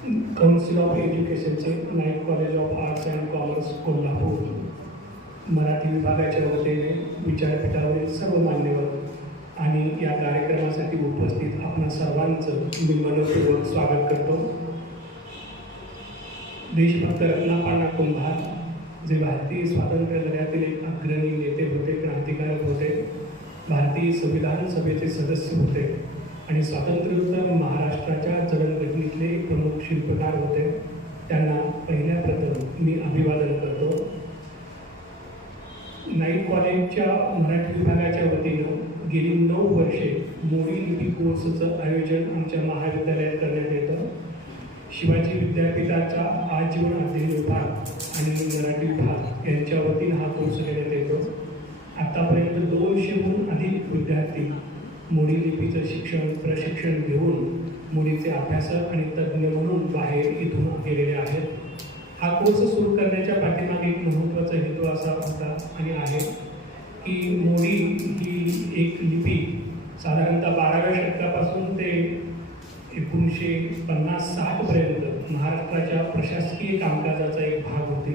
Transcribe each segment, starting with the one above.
Council of एज्युकेशनचे night college of arts and commerce Kolhapur Marathi विभागाच्या वतीने विचारपीठावरील सर्व मान्यवर आणि या कार्यक्रमासाठी उपस्थित आपणा सर्वांचं मी मनपूर्वक स्वागत करतो. देशभक्त रत्नापाना कुंभार जे भारतीय स्वातंत्र्य लढ्यातील एक अग्रणी नेते होते, क्रांतिकारक होते, भारतीय संविधान सभेचे सदस्य होते आणि स्वातंत्र्योत्तर महाराष्ट्राच्या जडणघडणीतले प्रमुख शिल्पकार होते. त्यांना पहिल्या प्रथम मी अभिवादन करतो. नाईट कॉलेजच्या मराठी विभागाच्या वतीनं गेली 9 वर्षे मोडी लिपी कोर्सचं आयोजन आमच्या महाविद्यालयात करण्यात येतं. शिवाजी विद्यापीठाचा आजीवन अध्ययन विभाग आणि मराठी विभाग यांच्या वतीनं हा कोर्स घेण्यात येतो. आतापर्यंत 200हून अधिक विद्यार्थी मोडी लिपीचं प्रशिक्षण घेऊन मोडीचे अभ्यासक आणि तज्ज्ञ म्हणून बाहेर इथून गेलेले आहेत. हा कोर्स सुरू करण्याच्या पाठीमागे एक महत्त्वाचा हेतू असा होता आणि आहे की मोडी ही एक लिपी साधारणतः 12व्या शतकापासून ते 1950-60 पर्यंत महाराष्ट्राच्या प्रशासकीय कामकाजाचा एक भाग होती.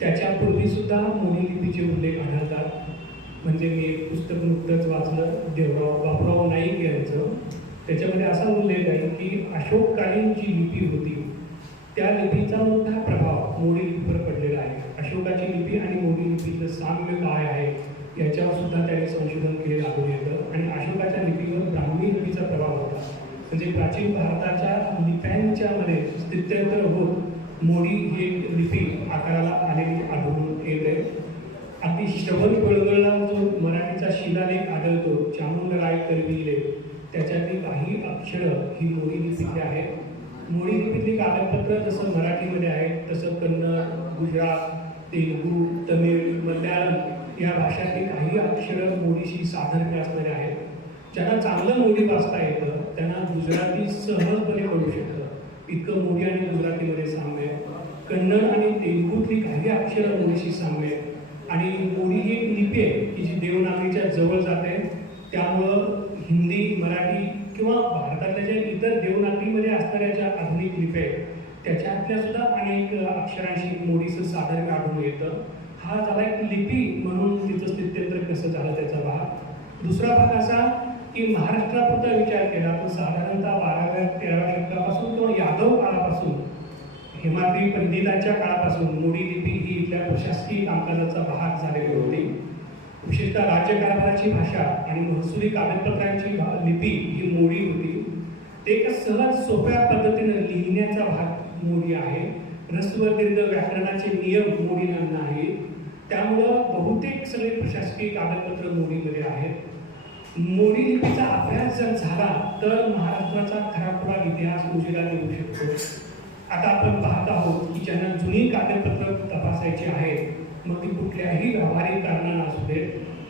त्याच्यापूर्वीसुद्धा मोडी लिपीचे उल्लेख आढळतात. म्हणजे मी एक पुस्तक नुकतंच वाचलं बापूराव नाईक यांचं. त्याच्यामध्ये असा उल्लेख आहे की अशोककालीन जी लिपी होती त्या लिपीचा मोठा प्रभाव मोडी लिपीवर पडलेला आहे. अशोकाची लिपी आणि मोडी लिपीचं साम्य काय आहे याच्यावर सुद्धा त्याने संशोधन केलेलं आढळून येतं. आणि अशोकाच्या लिपीवर ब्राह्मी लिपीचा प्रभाव होता. म्हणजे प्राचीन भारताच्या लिप्यांच्या मध्ये स्थित्यंतर होत मोडी ही लिपी आकाराला आलेली आढळून येते. अगदी श्रवण पळवळला जो मराठीचा शिलालेख आढळतो, चामुंडराय करविले, त्याच्यातली काही अक्षरं ही मोडी लिपीतली आहेत. मोडी लिपीतली कागदपत्र जसं मराठीमध्ये आहेत तसं कन्नड, गुजरात, तेलुगू, तमिळ, मल्याळम या भाषातली काही अक्षरं मोडीशी साधर्म्य असणारे आहेत. ज्यांना चांगलं मोडी वाचता येतं त्यांना गुजराती सहजपणे कळू शकतं, इतकं मोडी आणि गुजरातीमध्ये साम्य आहे. कन्नड आणि तेलुगूतली काही अक्षरं मोडीशी साम्य आहे. आणि मोडी ही एक लिपी आहे की जी देवनागरीच्या जवळ जाते. त्यामुळं हिंदी, मराठी किंवा भारतातल्या ज्या इतर देवनागरीमध्ये असणाऱ्या ज्या आधुनिक लिपी आहेत त्याच्यातल्या सुद्धा अनेक अक्षरांशी मोडीचं साधर्म्य आढळून येतं. हा झाला एक लिपी म्हणून तिचं स्थित्यंतर कसं झालं त्याचा भाग. दुसरा भाग असा की महाराष्ट्रापुरता विचार केला तर साधारणतः 12व्या-13व्या शतकापासून किंवा यादव काळापासून, हेमाद्री पंडितांच्या काळापासून मोडी लिपी ही इथल्या प्रशासकीय कामकाजाचा भाग झालेली होती. विशेषतः राज्यकारभाराची भाषा आणि महसुली कागदपत्रांची लिपी ही मोडी होती. ते एक सहज सोप्या पद्धतीनं लिहिण्याचा भाग मोडी आहे. ऱ्हस्व दीर्घ व्याकरणाचे नियम मोडीला नाहीत. त्यामुळं बहुतेक सगळे प्रशासकीय कागदपत्र मोडीमध्ये आहेत. मोडी लिपीचा अभ्यास जर झाला तर महाराष्ट्राचा खराखुरा इतिहास उजेडात येऊ शकतो. आता आपण पाहत आहोत की ज्यांना जुनी कागदपत्र तपासायची आहेत, मग ती कुठल्याही व्यावहारिक कारणानं असू दे,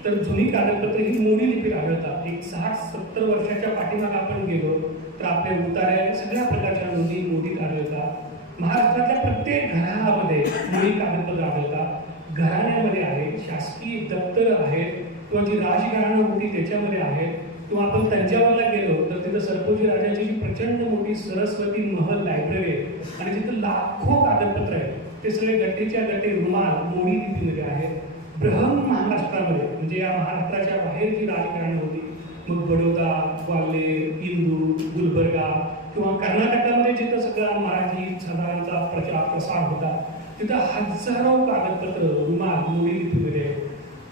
तर जुनी कागदपत्र ही मोडी लिपीत आढळतात. एक 60-70 वर्षाच्या पाठीमागे आपण गेलो तर आपल्या उतार्या सगळ्या प्रकारच्या नोंदी मोडीत आढळतात. महाराष्ट्रातल्या प्रत्येक घरामध्ये मोडी कागदपत्र आढळतात. घराण्यामध्ये आहेत, शासकीय दप्तर आहेत किंवा जी राजघराणं होती त्याच्यामध्ये आहेत. किंवा आपण तंजावरला गेलो तर तिथं सरपोजी राजाची जी प्रचंड मोठी सरस्वती महल लायब्ररी आहे आणि तिथं लाखो कागदपत्र आहेत. ते सगळे गट्टेच्या गट्टे रुमाल मोडी लिपीमध्ये आहेत. बृहन महाराष्ट्रामध्ये म्हणजे या महाराष्ट्राच्या बाहेर जी राजघराणं होती, मग बडोदा, ग्वाल्हेर, इंदूर, गुलबर्गा किंवा कर्नाटकामध्ये जिथं सगळा मराठी साधारणचा प्रसार होता तिथं हजारो कागदपत्र रुमाल मोडी लिपीमध्ये आहेत.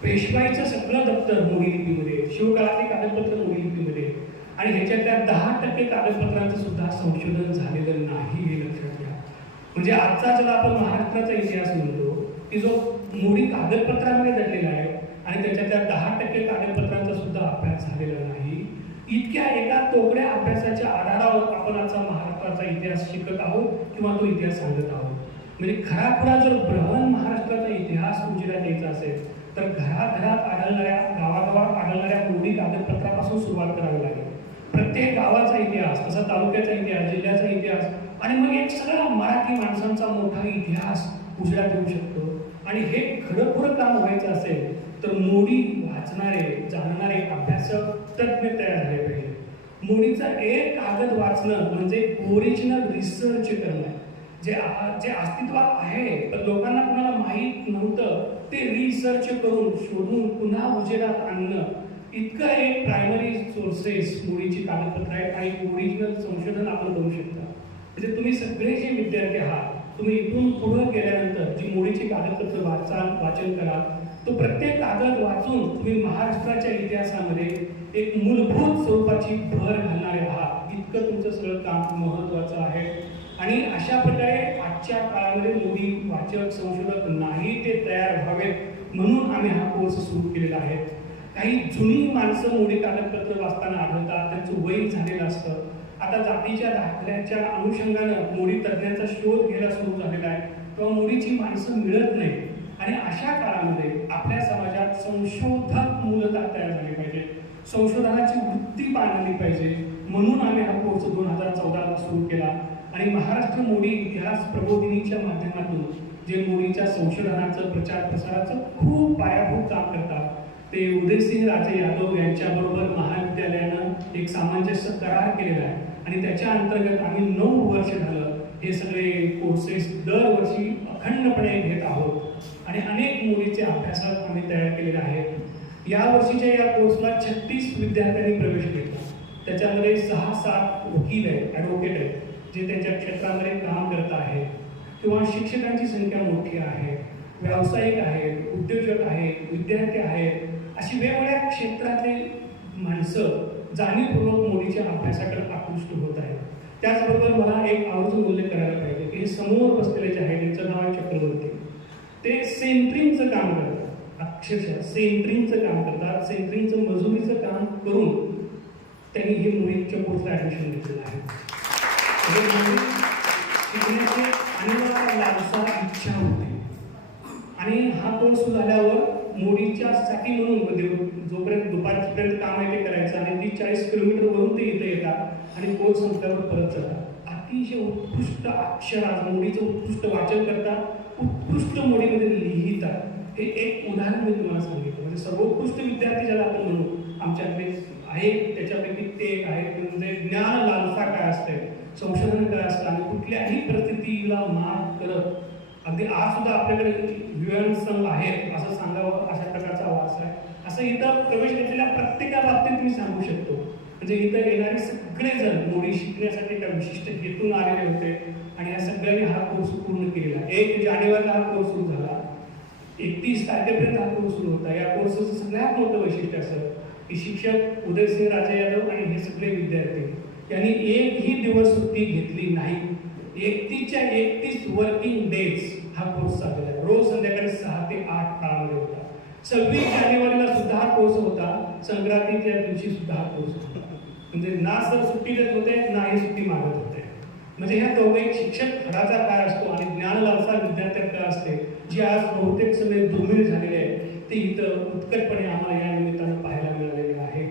पेशवाईचं सगळं दप्तर मोडी लिपीमध्ये, शिवकाळातली कागदपत्र मोडी लिपीमध्ये. आणि ह्याच्यातल्या 10% कागदपत्रांचं सुद्धा संशोधन झालेलं नाही हे लक्षात घ्या. म्हणजे आजचा जेव्हा आपण महाराष्ट्राचा इतिहास म्हणतो की जो मोडी कागदपत्रामध्ये दडलेला आहे आणि त्याच्यातल्या 10% कागदपत्रांचा सुद्धा अभ्यास झालेला नाही. इतक्या एका तोकड्या अभ्यासाच्या आधारावर आपण आजचा महाराष्ट्राचा इतिहास शिकत आहोत किंवा तो इतिहास सांगत आहोत. म्हणजे खराखुरा जर बृहन महाराष्ट्राचा इतिहास उजेडात द्यायचा असेल तर घराघरात आढळणाऱ्या, गावागावात आढळणाऱ्या मोडी कागदपत्रापासून सुरुवात करावी लागेल. प्रत्येक गावाचा इतिहास, तसा तालुक्याचा इतिहास, जिल्ह्याचा इतिहास आणि मग एक सगळा मराठी माणसांचा मोठा इतिहास उजेडात येऊ शकतो. आणि हे खरंखुरं काम व्हायचं असेल तर मोडी वाचणारे, जाणणारे अभ्यासक, तज्ज्ञ तयार झाले पाहिजे. मोडीचा एक कागद वाचला वाचणं म्हणजे ओरिजिनल रिसर्च करणं. जे अस्तित्वात आहे पण लोकांना कोणाला माहीत नव्हतं ते रिसर्च करून शोधून पुन्हा उजेडात आणणं, इतकं एक प्रायमरी सोर्सेस मुळीची कागदपत्र आहेत आणि ओरिजिनल संशोधन आपण करू शकता. म्हणजे तुम्ही सगळे जे विद्यार्थी आहात, तुम्ही इथून पुढे गेल्यानंतर जी मुळीची कागदपत्र वाचन कराल, तो प्रत्येक कागद वाचून तुम्ही महाराष्ट्राच्या इतिहासामध्ये एक मूलभूत स्वरूपाची भर घालणारे आहात. इतकं तुमचं सगळं काम महत्त्वाचं आहे. आणि अशा प्रकारे आजच्या काळामध्ये मोदी वाचक संशोधक नाही ते तयार व्हावेत म्हणून आम्ही हा कोर्स सुरू केलेला आहे. काही जुनी माणसं मोडी कागदपत्र वाचताना आढळतात, त्यांचं वय झालेलं असतं. आता जातीच्या दाखल्याच्या अनुषंगानं मोडी तज्ज्ञांचा शोध घ्यायला सुरू झालेला आहे, तेव्हा मोडीची माणसं मिळत नाही. आणि अशा काळामध्ये आपल्या समाजात संशोधक मूलतः तयार झाले पाहिजे, संशोधनाची वृत्ती पाळली पाहिजे. म्हणून आम्ही हा कोर्स 2014ला सुरू केला. आणि महाराष्ट्र मोडी इतिहास प्रबोधिनीच्या माध्यमातून जे मोडीच्या संशोधनाचं प्रचार प्रसाराचं खूप पायाभूत काम करतात, ते उदयसिंह राजे यादव यांच्याबरोबर महाविद्यालयानं एक सामंजस्य करार केलेला आहे. आणि त्याच्या अंतर्गत आम्ही 9 वर्ष झालं हे सगळे कोर्सेस दरवर्षी अखंडपणे घेत आहोत. आणि अनेक मोडीचे अभ्यासक आम्ही तयार केलेले आहेत. या वर्षीच्या या कोर्सला 36 विद्यार्थ्यांनी प्रवेश घेतला. त्याच्यामध्ये 6-7 वकील आहेत, ॲडव्होकेट आहेत, जे त्यांच्या क्षेत्रामध्ये काम करत आहेत, किंवा शिक्षकांची संख्या मोठी आहे, व्यावसायिक आहेत, उद्योजक आहेत, विद्यार्थी आहेत, अशी वेगवेगळ्या क्षेत्रातले माणसं जाणीवपूर्वक मोडीच्या अभ्यासाकडे आकृष्ट होत आहेत. त्याचबरोबर मला एक आवर्जून उल्लेख करायला पाहिजे की हे समोर बसलेले जे आहेत त्यांचं नाव आहे चक्रवर्ती. ते सेंट्रिंगचं काम करतात, अक्षरशः सेंट्रिंगचं काम करतात. सेंट्रिंगचं मजुरीचं काम करून त्यांनी हे मोडीच्या कोर्सला ॲडमिशन घेतलेलं आहे. शिकण्याची अनिवार्य लालसा इच्छा होती. आणि हा कोर्स झाल्यावर मोडीच्या साठी म्हणून जोपर्यंत दुपारपर्यंत काम आहे ते करायचं आणि 30-40 किलोमीटरवरून ते इथे येतात आणि कोर्स संपल्यावर परत जातात. अतिशय उत्कृष्ट अक्षरात मोडीचं उत्कृष्ट वाचन करतात, उत्कृष्ट मोडीमध्ये लिहितात. हे एक उदाहरण मी तुम्हाला सांगितलं. म्हणजे सर्वोत्कृष्ट विद्यार्थी ज्याला आपण म्हणू आमच्याकडे आहेत, त्याच्यापैकी ते एक आहेत. म्हणजे ज्ञान लालसा काय असते, संशोधन काय असतं आणि कुठल्याही परिस्थितीला मात करत अगदी आज सुद्धा आपल्याकडे युएन संघ आहेत असं सांगावं अशा प्रकारचा आवाज आहे. असं इथं प्रवेश घेतलेल्या प्रत्येका बाबतीत मी सांगू शकतो. म्हणजे इथं येणारे सगळेजण मोडी शिकण्यासाठी एका विशिष्ट हेतून आलेले होते आणि या सगळ्यांनी हा कोर्स पूर्ण केला. 1 जानेवारीला हा कोर्स सुरू झाला, 31 तारखेपर्यंत हा कोर्स सुरू होता. या कोर्सचं सगळ्यात मोठं वैशिष्ट्य असं की शिक्षक उदयसिंह राजे यादव आणि हे सगळे विद्यार्थी यांनी एकही दिवस सुट्टी घेतली नाही. 31च्या 31 वर्किंग डेज हा कोर्स चाललेला आहे. रोज संध्याकाळी 6 ते 8 काळामध्ये होता. 26 जानेवारीला सुद्धा हा कोर्स होता, संक्रांतीच्या दिवशी सुद्धा हा कोर्स होता. म्हणजे ना सर सुट्टी देत होते ना ही सुट्टी मागत होते. म्हणजे ह्या दोघे शिक्षक खडाचा काय असतो आणि ज्ञान लालसा विद्यार्थ्यात काय असते, जी आज बहुतेक सगळे दुर्मिळ झालेले आहे, ते इथं उत्कटपणे आम्हाला या निमित्तानं पाहायला मिळालेले आहे.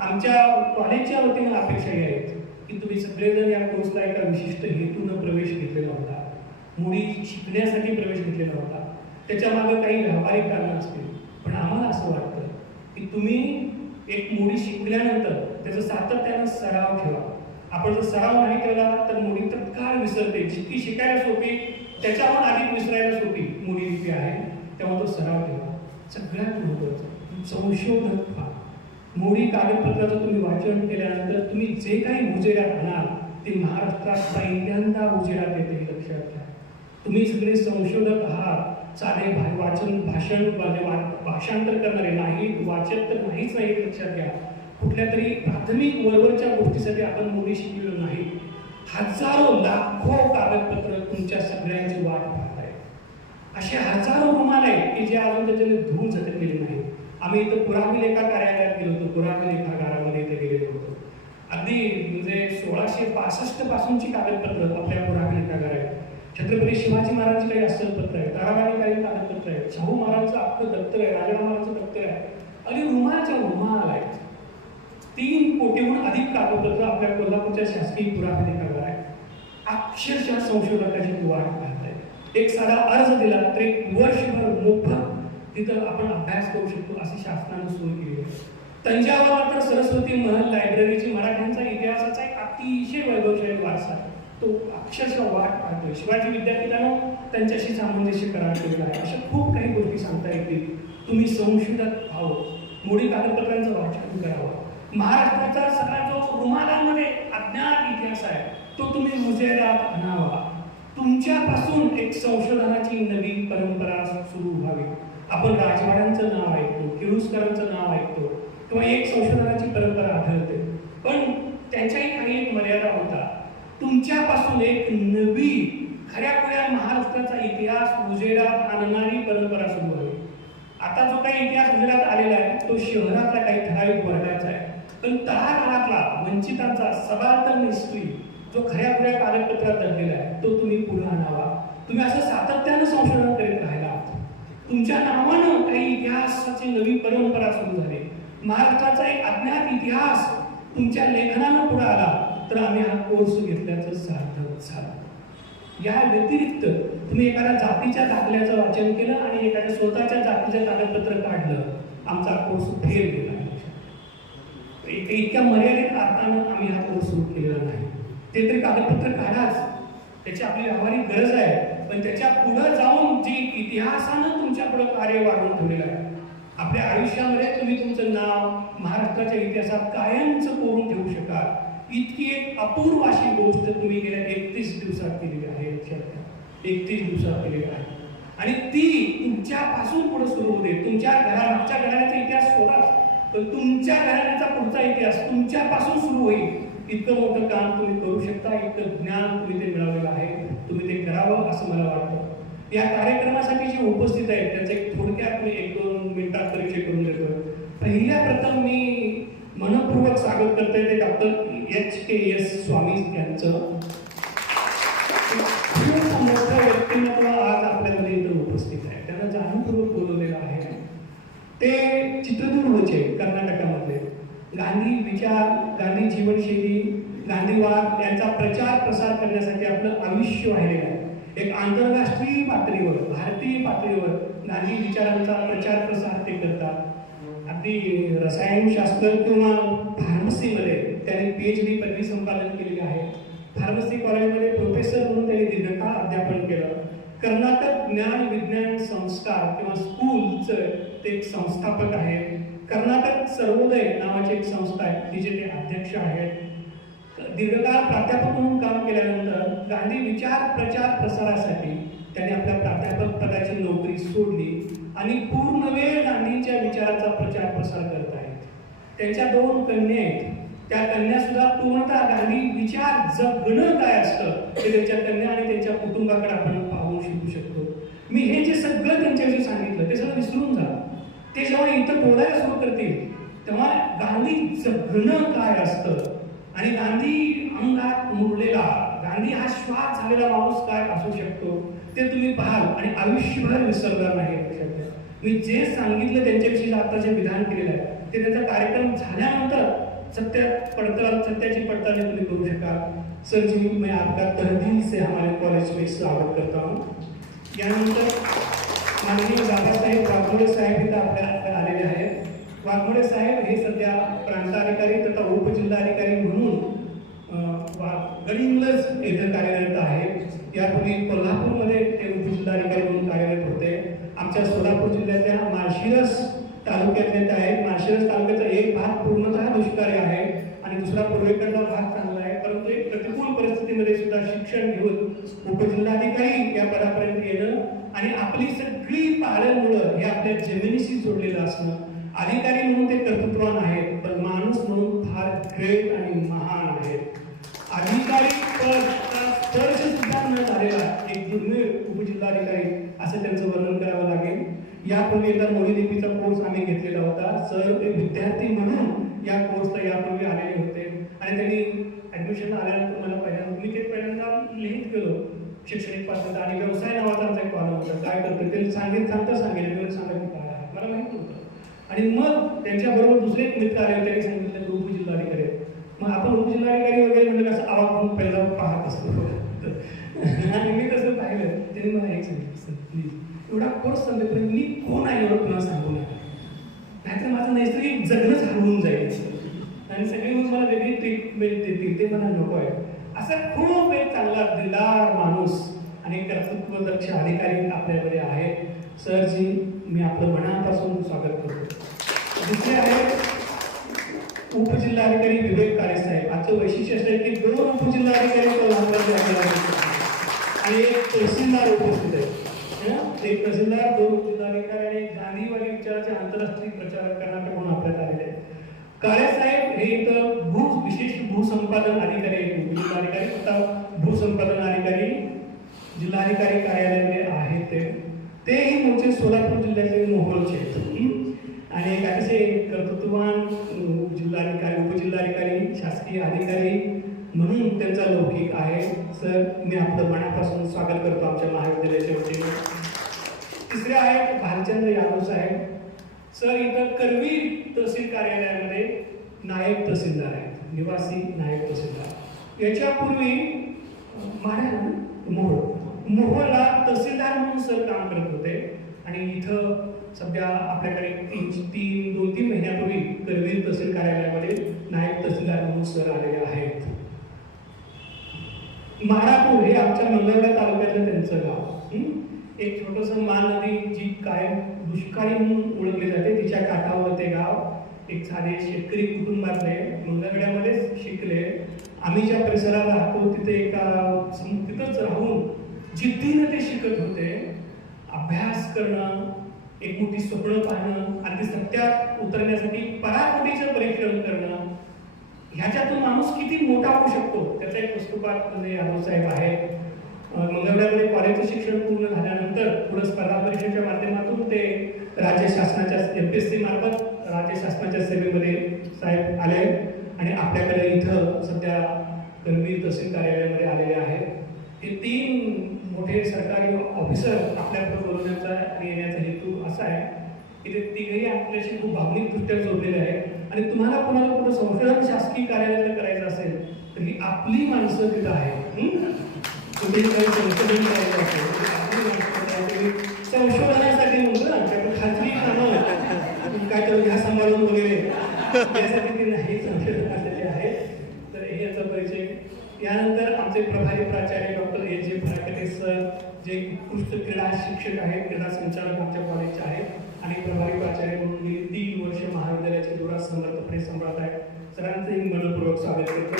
आमच्या कॉलेजच्या वतीनं अपेक्षा ही आहेत की तुम्ही सगळेजण या कोर्सला एका विशिष्ट हेतूनं प्रवेश घेतलेला होता, मुली शिकण्यासाठी प्रवेश घेतलेला होता. त्याच्या मागे काही व्यावहारिक कारणं असतील, पण आम्हाला असं वाटतं की तुम्ही एक मुली शिकल्यानंतर त्याचं सातत्यानं सराव ठेवा. आपण जर सराव नाही केला तर मुली तत्काळ विसरते. जितकी शिकायला सोपी त्याच्याहून अधिक विसरायला सोपी मुली लिपी आहे, तेव्हा तो सराव ठेवा. सगळ्यात महत्त्वाचं संशोधक व्हा. मोडी कागदपत्राचं तुम्ही वाचन केल्यानंतर तुम्ही जे काही उजेडात आणाल ते महाराष्ट्रात पहिल्यांदा उजेडात येते, लक्षात घ्या. तुम्ही सगळे संशोधक आहात, साधे भाषांतर करणारे नाही, वाचक तर नाहीच नाही, लक्षात घ्या. कुठल्या तरी प्राथमिक वरवरच्या गोष्टीसाठी आपण मोडी शिकलेलो नाही. हजारो लाखो कागदपत्र तुमच्या सगळ्यांची वाट पाहत आहे. असे हजारो रुमाल आहेत की जे अजून त्याच्याने धूळ झटकलेले नाही. आम्ही इथं पुराभिलेखा कार्यालयात गेलो होतो, पुराभिलेखागारामध्ये इथे गेलेलो होतो. अगदी म्हणजे 1665 पासूनची कागदपत्र आपल्या पुराभिलेखागार आहेत. छत्रपती शिवाजी महाराजांची काही अस्सलपत्र आहे, ताराबाई काही कागदपत्र आहेत, शाहू महाराजांचं अख्खं दप्तर आहे, राजा महाराजांचं दप्तर आहे. अगदी रुमालच्या रुमाल आहेत. 3 कोटीहून अधिक कागदपत्र आपल्या कोल्हापूरच्या शासकीय पुराभिलेखागार आहे. अक्षरशः संशोधकाची वाट पाहत आहे. एक साधा अर्ज दिला तर 1 वर्षभर मोफत तिथं आपण अभ्यास करू शकतो अशी शासनानं सोय केली आहे. तंजावरला तर सरस्वती महल लायब्ररीची मराठ्यांचा इतिहासाचा एक अतिशय वैभवशाली वारसा आहे. तो अक्षरशः वाट पाहतोय. शिवाजी विद्यापीठानं त्यांच्याशी सामंजस्य करार केलेला आहे. अशा खूप काही गोष्टी सांगता येतील. तुम्ही संशोधक व्हावं, मोडी कागदपत्रांचं वाचन करावं. महाराष्ट्राचा सगळा जो रुमालांमध्ये अज्ञात इतिहास आहे तो तुम्ही उजेडात आणावा. तुमच्यापासून एक संशोधनाची नवी परंपरा सुरू व्हावी. आपण राजवाड्यांचं नाव ऐकतो, किर्लोस्करांचं नाव ऐकतो किंवा एक संशोधनाची परंपरा आढळते, पण त्याच्याही काही एक मर्यादा होता. तुमच्यापासून एक नवी खऱ्या खुऱ्या महाराष्ट्राचा इतिहास उजेडात आणणारी परंपरा सुरू व्हावी. आता जो काही इतिहास उजेडात आलेला आहे तो शहरातला काही ठराविक वर्गाचा आहे, पण तळागाळातला वंचितांचा सबाल्टर्न हिस्ट्री जो खऱ्या खुऱ्या कागदपत्रात दडलेला आहे तो तुम्ही पुढे आणावा. तुम्ही असं सातत्यानं संशोधन करीत राहिला. तुमच्या नावानं काही इतिहासाची नवी परंपरा सुरू झाली. महाराष्ट्राचा एक अज्ञात इतिहास तुमच्या लेखनानं पुढे आला तर आम्ही हा कोर्स घेतल्याचं सार्थक झालं. या व्यतिरिक्त तुम्ही एखाद्या जातीच्या दाखल्याचं वाचन केलं आणि एखाद्या स्वतःच्या जातीचं कागदपत्र काढलं, आमचा कोर्स फेल गेला. इतक्या मर्यादित अर्थानं आम्ही हा कोर्स सुरू केलेला नाही. ते तरी कागदपत्र काढाच, त्याची आपली व्यावहारिक गरज आहे, पण त्याच्या पुढे जाऊन जी इतिहासानं तुमच्या पुढे कार्य वाढवून ठेवलेलं आहे. आपल्या आयुष्यामध्ये तुम्ही तुमचं नाव महाराष्ट्राच्या इतिहासात कायमचं कोरून ठेवू शकाल इतकी एक अपूर्व अशी गोष्ट तुम्ही गेल्या 31 दिवसात केलेली आहे. 31 दिवसात केलेली आहे आणि ती तुमच्यापासून पुढे सुरू होते. तुमच्या मागच्या घराण्याचा इतिहास सोडाच, तर तुमच्या घराण्याचा पुढचा इतिहास तुमच्यापासून सुरू होईल. इतकं मोठं काम तुम्ही करू शकता, इतकं ज्ञान तुम्ही ते मिळवलेलं आहे. तुम्ही ते करावं असं मला वाटतं. या कार्यक्रमासाठी जे उपस्थित आहेत त्याचे थोडक्यात मी 1-2 मिनिटात परिचय करून देतो. पहिल्या प्रथम मी मनपूर्वक स्वागत करतोय ते डॉक्टर HKS स्वामी यांचं. खूप मोठं व्यक्तिमत्व आज आपल्यामध्ये इथं उपस्थित आहे. त्यांना जाणीवपूर्वक बोलवलेलं आहे. ते चित्रदुर्गचे कर्नाटकामधले गांधी विचार, गांधी जीवनशैली, गांधीवाद यांचा प्रचार प्रसार करण्यासाठी आपलं आयुष्य वाहिलेलं आहे. एक आंतरराष्ट्रीय पातळीवर, भारतीय पातळीवर गांधी विचारांचा प्रचार प्रसार ते करतात. अगदी रसायनशास्त्र किंवा फार्मसीमध्ये त्यांनी PhD पदवी संपादन केलेली आहे. फार्मसी कॉलेजमध्ये प्रोफेसर म्हणून त्यांनी दीर्घकाळ अध्यापन केलं. कर्नाटक ज्ञान विज्ञान संस्कार किंवा स्कूलचं ते एक संस्थापक आहेत. कर्नाटक सर्वोदय नावाची एक संस्था आहे तिचे ते अध्यक्ष आहेत. दीर्घकाळ प्राध्यापक म्हणून काम केल्यानंतर गांधी विचार प्रचार प्रसारासाठी त्यांनी आपल्या प्राध्यापक पदाची नोकरी सोडली आणि पूर्ण वेळ गांधींच्या विचाराचा प्रचार प्रसार करत आहेत. त्यांच्या 2 कन्या आहेत. त्या कन्या सुद्धा पूर्णतः गांधी विचार जगणं काय असतं ते त्यांच्या कन्या आणि त्यांच्या कुटुंबाकडे आपण पाहून शिकू शकतो. मी हे जे सगळं त्यांच्याविषयी सांगितलं ते सगळं विसरून जा. ते जेव्हा इथं बोलायला सुरू करतील तेव्हा गांधी जगणं काय असतं आणि गांधी अंगात मुरलेला, गांधी हा श्वास झालेला माणूस काय असू शकतो ते तुम्ही पाहाल आणि आयुष्यभर विसरणार नाही. लक्षात घ्या, मी जे सांगितलं त्यांच्याविषयी आता जे विधान केलेलं आहे ते त्यांचा कार्यक्रम झाल्यानंतर सत्याची पडताळणी तुम्ही करू शकाल. सर जी, मैं आपका तहे से हमारे कॉलेज में स्वागत करता हूँ. यानंतर माननीय बाबासाहेब वाघमोडे साहेब इथं आपल्या आलेले आहेत. वाघमोडे साहेब हे सध्या प्रांताधिकारी तथा उपजिल्हाधिकारी म्हणून गडिंग्लज येथे कार्यरत आहेत. यापूर्वी कोल्हापूरमध्ये ते उपजिल्हाधिकारी म्हणून कार्यरत होते. आमच्या सोलापूर जिल्ह्यातल्या माळशिरस तालुक्यातले ते आहेत. माळशिरस तालुक्याचा एक भाग पूर्णतः दुष्काळी आहे आणि दुसरा पूर्वेकडचा भाग चांगला आहे, परंतु एक प्रतिकूल परिस्थितीमध्ये सुद्धा शिक्षण घेऊन उपजिल्हाधिकारी या पदापर्यंत येणं आणि आपली सगळी पाळंमुळं हे आपल्या जमिनीशी जोडलेलं असणं. अधिकारी म्हणून ते कर्तृत्वान आहेत, पण माणूस म्हणून फार ग्रेट आणि महान आहेत. अधिकारी स्पर्श सुद्धा न झालेला एक दुर्मिळ उपजिल्हाधिकारी असं त्यांचं वर्णन करावं लागेल. यापूर्वी एकदा मोडी लिपीचा कोर्स आम्ही घेतलेला होता. सर ते विद्यार्थी म्हणून या कोर्सला यापूर्वी आलेले होते आणि त्यांनी ऍडमिशन आल्यानंतर मला मी ते पहिल्यांदा लिहित गेलो शैक्षणिक पात्रता आणि व्यवसाय नावाचा आमचा एक कॉल होता. काय करतो ते सांगेल सांगा की काय आहे मला माहित होतं. आणि मग त्यांच्याबरोबर दुसरे एक मित्र आले, त्यांनी सांगितलं उपजिल्हाधिकारी. मग आपण उपजिल्हाधिकारी वगैरे म्हणजे कसं आवाज म्हणून पहिला पाहत असतो आणि मी कसं पाहिलं त्यांनी मला एक सांगितलं, सर प्लीज एवढा कोर्स सांगितलं मी कोण आहे एवढं पुन्हा सांगू नका, नाहीतर माझं नैसर्गिक जगणंच हरवून जाईल आणि सगळी मला वेगळी ट्रीटमेंट देतील, ते मला नको आहे. असा खूप एक चांगला दिलदार माणूस आणि कर्तृत्वदक्ष अधिकारी आपल्याकडे आहे. सरजी, मी आपलं मनापासून स्वागत करतो. दुसरे आहेत उपजिल्हाधिकारी विवेक काळे साहेब. आजचं वैशिष्ट्य असं आहे की 2 उपजिल्हाधिकारी आणि एक तहसीलदार उपस्थित आहेत. एक तहसीलदार, 2 उपजिल्हाधिकारी आणि गांधीवादी विचाराचे आंतरराष्ट्रीय प्रचारक कर्नाटक म्हणून आपल्यात आलेले आहेत. काळे साहेब हे इथं विशेष भूसंपादन अधिकारी आहेत. उपजिल्हाधिकारी आता भूसंपादन अधिकारी जिल्हाधिकारी कार्यालयामध्ये आहेत. तेही मूळचे सोलापूर जिल्ह्याचे मोहोळचे आहेत आणि एक अतिशय कर्तृत्ववान जिल्हाधिकारी, उपजिल्हाधिकारी, शासकीय अधिकारी म्हणून त्यांचा लौकिक आहे. सर, मी आपलं मनापासून स्वागत करतो आमच्या महाविद्यालयाच्या वतीने. तिसरे आहेत भालचंद्र यादव साहेब. सर, इथं करवी तहसील कार्यालयामध्ये नायब तहसीलदार आहेत, निवासी नायब तहसीलदार. याच्यापूर्वी मोहोळला तहसीलदार म्हणून सर काम करत होते आणि इथं सध्या आपल्याकडे 2-3 महिन्यापूर्वी करवीर तहसील कार्यालयामध्ये नायब तहसीलदार म्हणून सर आलेले आहेत. महारापूर हे आमच्या मंगळवेढा तालुक्यातलं त्यांचं गाव. एक छोटंसं मान नदी जी कायम दुष्काळी म्हणून ओळखली जाते, तिच्या काठावर ते गाव. एक साधे शेतकरी कुटुंबातले, मंगळवेढ्यामध्येच शिकले. आम्ही ज्या परिसरात राहतो तिथे तिथंच राहून जिद्दीनं ते शिकत होते. अभ्यास करणं, एक मोठी स्वप्न पाहणं आणि ते सत्यात उतरण्यासाठी पराकोटीचं परिश्रम करणं, ह्याच्यातून माणूस किती मोठा होऊ शकतो त्याचा एक वस्तुपाठ म्हणजे यादव साहेब आहे. मंगळवेढ्यामध्ये कॉलेजचं शिक्षण पूर्ण झाल्यानंतर पुढे स्पर्धा परीक्षेच्या माध्यमातून ते राज्य शासनाच्या MPSC मार्फत राज्य शासनाच्या सेवेमध्ये साहेब आले आणि आपल्याकडे इथं सध्या करवीर तहसील कार्यालयामध्ये आलेले आहेत. हे 3 मोठे सरकारी ऑफिसर आपल्याकडे बोलवण्याचा आणि येण्याचा हेतू असा आहे की ते तिघही आपल्याशी खूप भावनिकदृष्ट्या जोडलेले आहेत आणि तुम्हाला कोणाला कुठं संशोधन शासकीय कार्यालयात करायचं असेल तर ही आपली माणसं तिथं आहेत. तुम्ही काही संशोधन करायचं असेल आपली माणसं संशोधनासाठी म्हणतो ना, खाजगी कामं काय तर घ्या सांभाळून वगैरे यासाठी ती नाही संशोधनासाठी आहे. तर हे याचा परिचय. यानंतर आमचे प्रभारी प्राचार्य डॉक्टर A.J. फराकटे सर, जे उत्कृष्ट क्रीडा शिक्षक आहेत, क्रीडा संचालक आमच्या कॉलेजचे आहेत आणि प्रभारी प्राचार्य म्हणून गेली 3 वर्ष महाविद्यालयाचे धुरा समर्थपणे सांभाळत आहेत. सरांचं मी मनपूर्वक स्वागत करतो.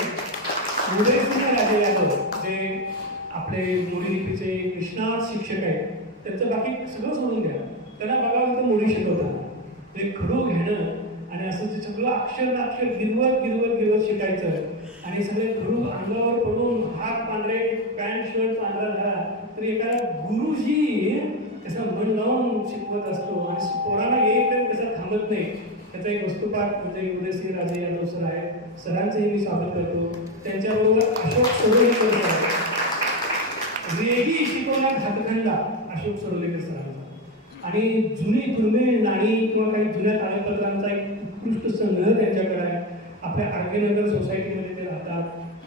राजे यादव, जे आपले मोडी लिपीचे निष्णात शिक्षक आहेत, त्यांचं बाकी सगळं सोडून द्या, त्यांना बघावं तर मोडी शिकवतात. ते खडू घेणं आणि असं ते सगळं अक्षर गिरवत शिकायचं आणि सगळे खडू अंगावर पडून हात पांढरे, पॅन्ट शर्ट पांढरा झाला तरी एका गुरुजी कसं मन लावून शिकवत असतो आणि पोरांना येईपर्यंत कसं थांबत नाही, त्याचा एक वस्तुपाठ म्हणजे उदयसिंह राजे यादव सर आहेत. सरांचंही मी स्वागत करतो. त्यांच्याबरोबर अशोक सरोलेकर सर, रेगी शिकवण्यात हातखंडा अशोक सरोलेकर सरांचा आणि जुनी दुर्मिळ नाणी किंवा काही जुन्या कागदपत्रांचा एक उत्कृष्ट संग्रह त्यांच्याकडे आहे. आपल्या आर्गेनगर सोसायटीमध्ये ते राहतात.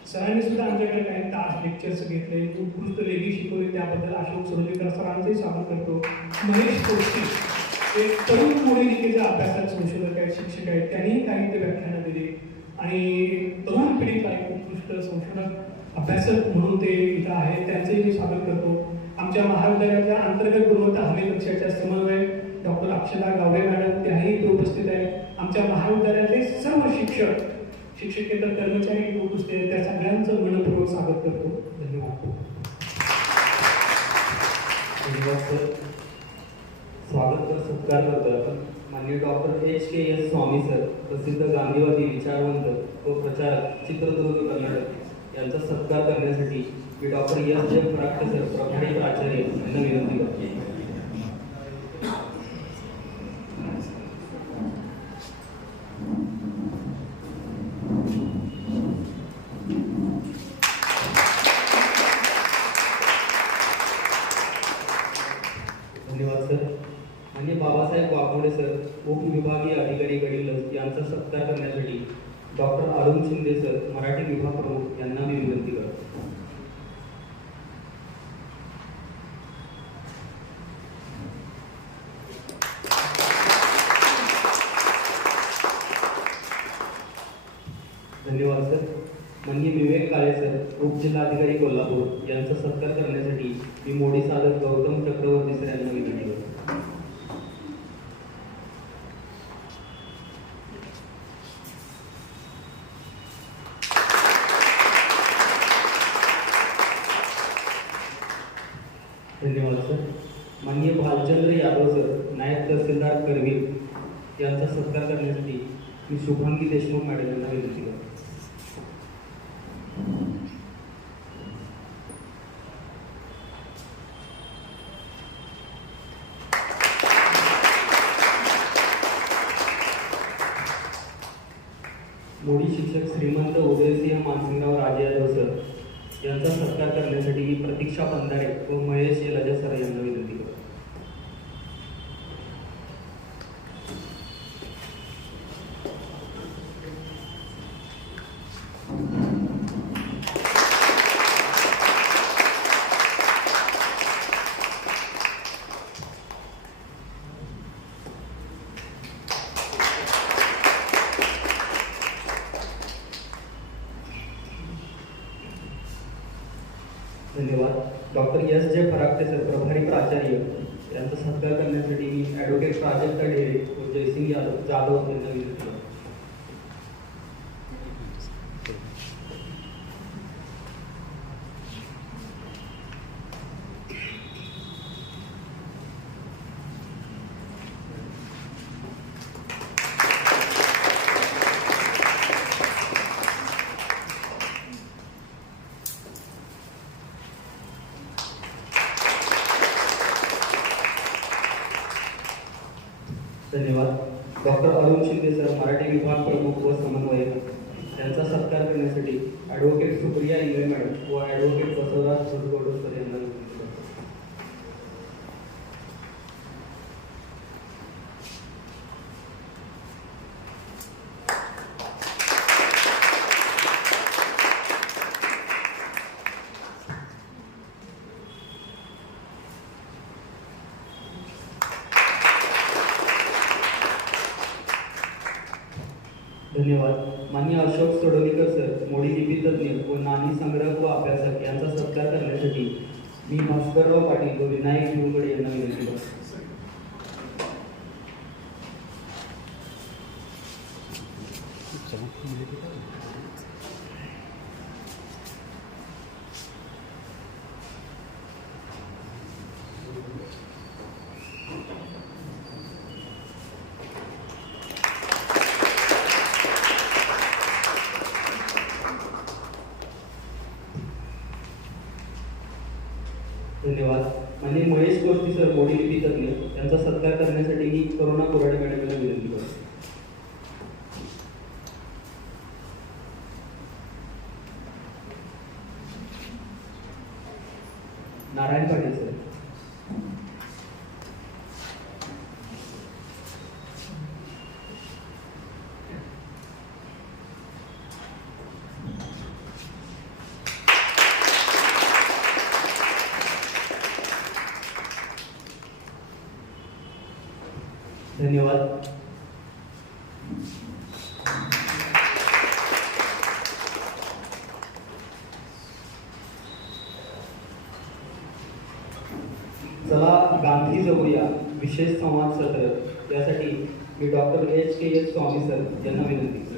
सरांनी सुद्धा आमच्याकडे काही तास लेक्चर्स घेतले, उत्कृष्ट लेखी शिकवले, त्याबद्दल अशोक सरोलेकर सरांचंही स्वागत करतो. महेश जोशी, एक तरुण मोडी लिपीच्या अभ्यासात संशोधक आहेत, शिक्षक आहेत, त्यांनीही काही ते व्याख्यानं दिली आणि तरुण पिढीचा एक उत्कृष्ट संशोधक अभ्यासक म्हणून ते इथं आहे, त्यांचंही मी स्वागत करतो. आमच्या महाविद्यालयाच्या अंतर्गत गुणवत्ता हमी कक्षाच्या समन्वयक डॉक्टर अक्षता गावडे मॅडम, त्याही इथे उपस्थित आहेत. आमच्या महाविद्यालयातले सर्व शिक्षकेतर कर्मचारी इथे उपस्थित आहेत, त्या सगळ्यांचं मनपूर्वक स्वागत करतो. धन्यवाद. स्वागत व सत्कार करतो आपण माननीय डॉक्टर H.K.S. स्वामी सर, प्रसिद्ध गांधीवादी विचारवंत व प्रचारक, चित्रदुर्ग कर्नाटक, यांचा सत्कार करण्यासाठी मी डॉक्टर S.J. फराकटे सर, प्रभारी प्राचार्य यांना विनंती करतो. धन्यवाद सर. आणि बाबासाहेब वाघमोडे सर, उपविभागीय अधिकारी गडिंग्लज, यांचा सत्कार करण्यासाठी डॉक्टर अरुण शिंदे सर, मराठी विभाग प्रमुख, यांना मी विनंती करतो. उपजिल्हाधिकारी कोल्हापूर यांचा सत्कार करण्यासाठी मी मोडी साधक गौतम चक्रवर्ती सर यांना विनंती करतो. धन्यवाद सर. माननीय भालचंद्र यादव सर, नायब तहसीलदार करवीर यांचा सत्कार करण्यासाठी मी शुभांगी देशमुख मॅडम यांना विनंती करतो. मोडी शिक्षक श्रीमंत उदयसिंह मानसिंगराव राजे यादव सर यांचा सत्कार करण्यासाठी मी प्रतीक्षा बंधारे व महेश येलाजा सर यांना विनंती करतो. धन्यवाद. डॉक्टर एस जे फरागटे सर, प्रभारी प्राचार्य यांचा सत्कार करण्यासाठी मी ॲडव्होकेट प्राजक्ता ढेरे व जयसिंग जाधव यांना विनंती करतो. धन्यवाद. डॉक्टर अरुण शिंदे सर, मराठी विभाग प्रमुख व समन्वयक यांचा सत्कार करण्यासाठी ॲडव्होकेट सुप्रिया इंगळे मॅडम व ॲडव्होकेट बसवराज सुरगोडे सर यांना विनंती करतो. धन्यवाद. माननीय अशोक सडोलीकर सर, मोडी लिपी तज्ज्ञ व नाणी संग्रहक व अभ्यासक यांचा सत्कार करण्यासाठी मी भास्करराव पाटील व विनायक शिवगडे यांना विनंती करतो. धन्यवाद. माननीय महेश कोस्ती सर, मोडी लिपी तज्ज्ञ यांचा सत्कार करण्यासाठी मी करुणा कोराडे मॅडम यांना विनंती करतो. नारायण पाटील सर. धन्यवाद. चला गांधी जाऊया विशेष संवाद सत्र यासाठी मी डॉक्टर एच स्वामी सर यांना विनंती करतो.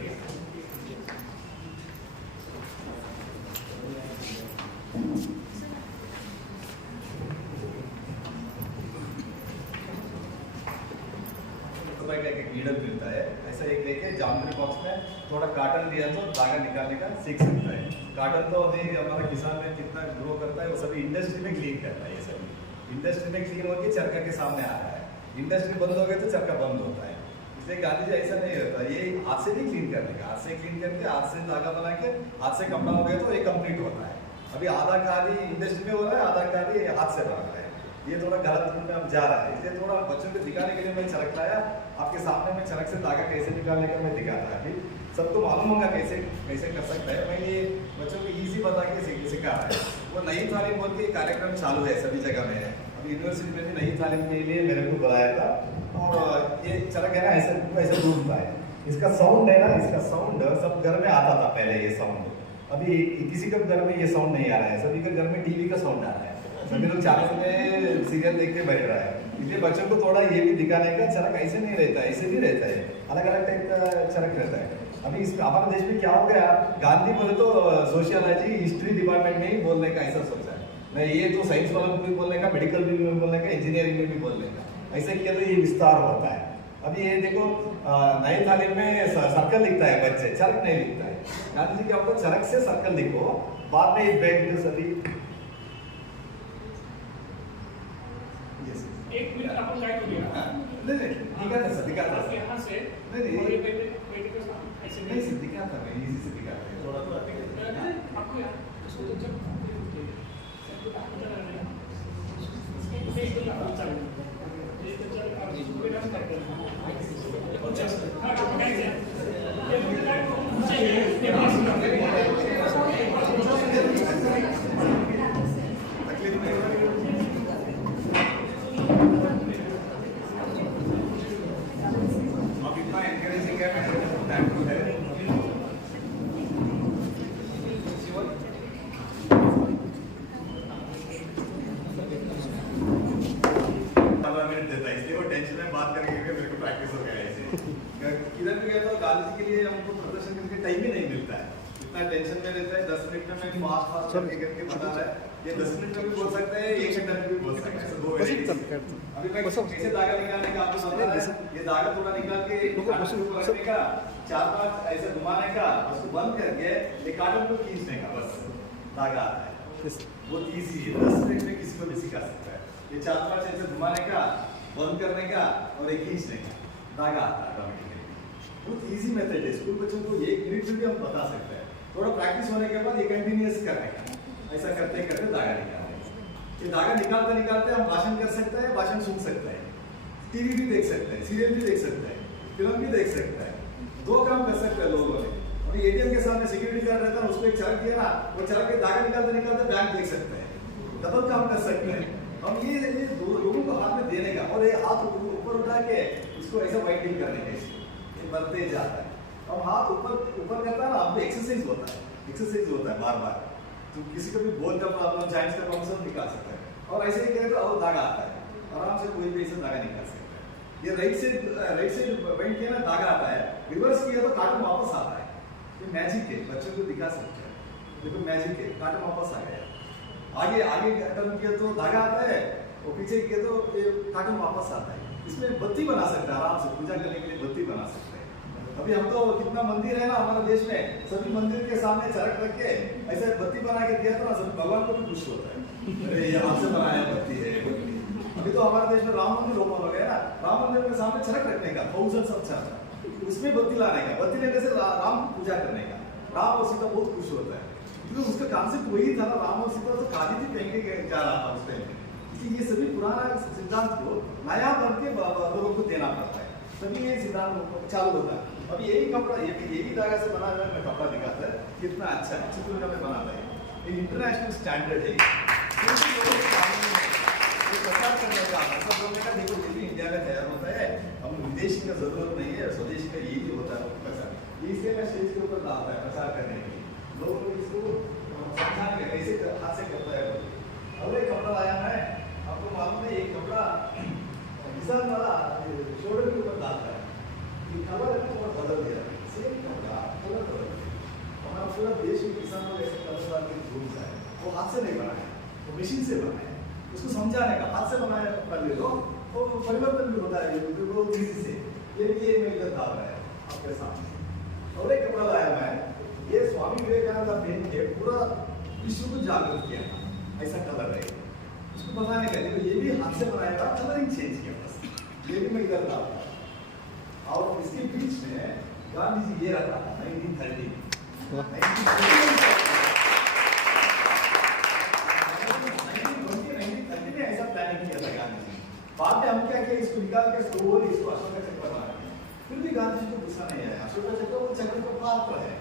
रुपए का एक नीडल मिलता है, ऐसा एक लेके जामुनी बॉक्स में थोड़ा काटन दिया तो धागा निकालने का सीख सकता है. काटन तो अभी हमारा किसान में कितना ग्रो करता है वो सभी इंडस्ट्री में क्लीन करता है. ये सभी इंडस्ट्री में क्लीन होकर चरखा के सामने आ रहा है. इंडस्ट्री बंद हो गई तो चरखा बंद होता है. इसलिए गांधी जी ऐसा नहीं होता, ये हाथ से भी क्लीन करने का, हाथ से क्लीन करके हाथ से धागा बना के हाथ से कपड़ा हो गया तो ये कंप्लीट होता है. अभी आधा कार्य इंडस्ट्री में हो रहा है, आधा कार्य हाथ से बना रहा है. ये थोड़ा गलत रूप में हम जा रहा है. इसलिए थोड़ा बच्चों को दिखाने के लिए मैं चरख लाया. आपके सामने में चरख से धागा कैसे निकालने का मैं दिखाता है. सबको मालूम होगा कैसे कैसे कर सकता है. मैं ये बच्चों को इजी बता के सिखा रहा है. वो नई तालीम बोल के कार्यक्रम चालू है सभी जगह में. अभी यूनिवर्सिटी में भी नई तालीम के लिए मेरे को बुलाया था. और ये चरख है ना ऐसे डूबता है. इसका साउंड है ना, इसका साउंड सब घर में आता था पहले. ये साउंड अभी किसी का घर में ये साउंड नहीं आ रहा है, सभी के घर में टीवी का साउंड आ रहा है, सभी लोग चैनल में सीरियल देख के बैठ रहा है। इसलिए बच्चों को थोड़ा ये भी दिखाने का चरक ऐसे नहीं रहता है, ऐसे भी रहता है, अलग अलग टाइप का चरक रहता है। अभी इस हमारे देश में क्या हो गया, गांधी बोले तो सोशियोलॉजी हिस्ट्री डिपार्टमेंट में ही बोलने का ऐसा सोचा है, मैं ये तो साइंस वालों को भी बोलने का, मेडिकल भी बोलने का, इंजीनियरिंग में भी बोलने का, ऐसे किया तो ये विस्तार होता है। अभी ये देखो नए तालीम में सर्कल लिखता है बच्चे, चरक नहीं लिखता है। गांधी जी के आपको चरक से सर्कल लिखो, बाद में बैठ सभी। एक मिनट आपण काय करूया, नहीं दिखाता सर, दिखाता आप सर, यहाँ से नहीं और ये बेटे के साथ ऐसे नहीं सर, दिखाता मैं इजी से दिखाता है, थोड़ा थोड़ा आपको यार उसको तो जब तकलीफ नहीं होगी। अब इतना एनकरेजिंग है, मैं टाइम टू है। 15 मिनट देता है, इसलिए वो टेंशन में बात करके मेरे को प्रैक्टिस हो गया ऐसे। किधर भी गया तो गांधी जी के लिए हमको प्रदर्शन करने का टाइम ही नहीं मिलता है, इतना टेंशन में रहता है। 10 मिनट में मैं फास्ट करके बता रहा है, ये 10 मिनट में भी बोल सकता है, 1 घंटे में भी बोल सकता है, दो अभी मैं कैसे धागा निकालने का आपको बता रहा है। ये धागा थोड़ा निकाल के कार्टन को रखने का, 4-5 ऐसे घुमाने का, उसको बंद करके ये कार्टन को खींचने का, बस धागा आता है। बहुत इजी है, 10 मिनट में किसी को भी सिखा सकता है। ये 4-5 ऐसे घुमाने का, बंद करने का और एक खींचने का, धागा आता है ऑटोमेटिकली। बहुत इजी मेथड है, स्कूल बच्चों को 1 मिनट में भी हम बता सकते हैं। थोड़ा प्रैक्टिस होने के बाद ये कंटिन्यूअस करने का, ऐसा करते करते धागा निकालने का। ये धागा निकालते निकालते हम भाषण कर सकते हैं, भाषण सुन सकते हैं, टीवी भी देख सकते हैं, सीरियल भी देख सकते हैं, फिल्म भी देख सकते हैं, 2 काम कर सकते हैं लोगों ने। अभी एटीएम के सामने सिक्योरिटी गार्ड रहता है, उसको एक चरक दिया ना, वो चरक के धागा निकालते निकालते बैंक देख सकते हैं, डबल काम कर सकते हैं। हम ये लोगों को हाथ में देने का और ये हाथ ऊपर उठा के इसको ऐसा वाइटिंग करने का, ये बढ़ते जाता है। हम हाथ ऊपर करता है ना, हम एक्सरसाइज होता है, एक्सरसाइज होता है बार बार। तो किसी को भी बोल का प्रॉब्लम, जाइंट्स का प्रॉब्लम सब निकाल सकता है। और ऐसे ही करें तो और धागा आता है, आराम से कोई भी ऐसा धागा निकाल सकता है। ये राइट साइड बेंड किया ना, धागा आता है, रिवर्स किया तो कार्टन वापस आता है। ये मैजिक है, बच्चों को दिखा सकते हैं, देखो मैजिक है, कार्टन वापस आ गया। आगे टर्न किया तो धागा आता है, और पीछे किया तो ये कार्टन वापस आता है। इसमें बत्ती बना सकते हैं, आराम से पूजा करने के लिए बत्ती बना सकते हैं। अभी हम तो कितना मंदिर है ना हमारे देश में, सभी मंदिर के सामने चरक रख के ऐसे बत्ती बना के दिया तो ना, सभी भगवान को भी खुश होता है, अरे ये हाथ से बनाया बत्ती है, बत्ती। अभी तो हमारे देश में राम मंदिर ओपन हो गया ना, राम मंदिर के सामने चरक रखने का, 1000 सब चरक, उसमें बत्ती लाने का, बत्ती लेने से राम की पूजा करने का, राम और सीता बहुत खुश होता है। क्योंकि उसका कॉन्सेप्ट वही था ना, राम और सीता तो काली थी पहन के जा रहा था उस टाइम। इसलिए ये सभी पुराना सिद्धांत को नया बन के लोगों को देना पड़ता है, तभी ये सिद्धांत चालू होता है। अभी यही कपड़ा, यही धागा से बना हुआ मैं कपड़ा दिखाता है, कितना अच्छा है, चित्रकला में बनाता है, ये इंटरनेशनल स्टैंडर्ड है। ये प्रचार करने का, सब बोलने का, देखो ये भी इंडिया में तैयार होता है, हम विदेशी का जरूरत नहीं है, स्वदेशी का यही होता है प्रचार। इसलिए मैं स्टेज के ऊपर लाता है प्रचार करने के लिए, लोगों को इसको समझाने का कैसे हाथ से करता है। और एक कपड़ा लाया मैं, आपको मालूम है, एक कपड़ा किसान वाला शोल्डर के ऊपर डालता है, कलर है ना, बहुत बदल दिया, सेम कपड़ा कलर बदल दिया। हमारा पूरा देश में किसान लोग ऐसे कलर डाल के घूमता है, वो हाथ से नहीं बनाया, वो मशीन से बनाया। उसको समझाने का, हाथ से बनाया कपड़ा ले लो तो परिवर्तन भी होता है, वो इजी से। ये मैं इधर डाल रहा है आपके सामने। और एक कपड़ा लाया मैं, ये स्वामी विवेकानंद पहन के पूरा विश्व को जागरूक किया, ऐसा कलर है, उसको बताने का। देखो ये भी हाथ से बनाया था, कलरिंग चेंज किया बस, ये भी मैं इधर डाल रहा। और इसके बीच में गांधी जी ये रखा 1930 में ऐसा प्लानिंग किया था गांधी जी। बाद में हम क्या किया, इसको निकाल के स्लोली इसको अशोक चक्र बना दिया। फिर भी गांधी जी को गुस्सा नहीं आया, अशोक चक्र वो चक्र का पात्र है।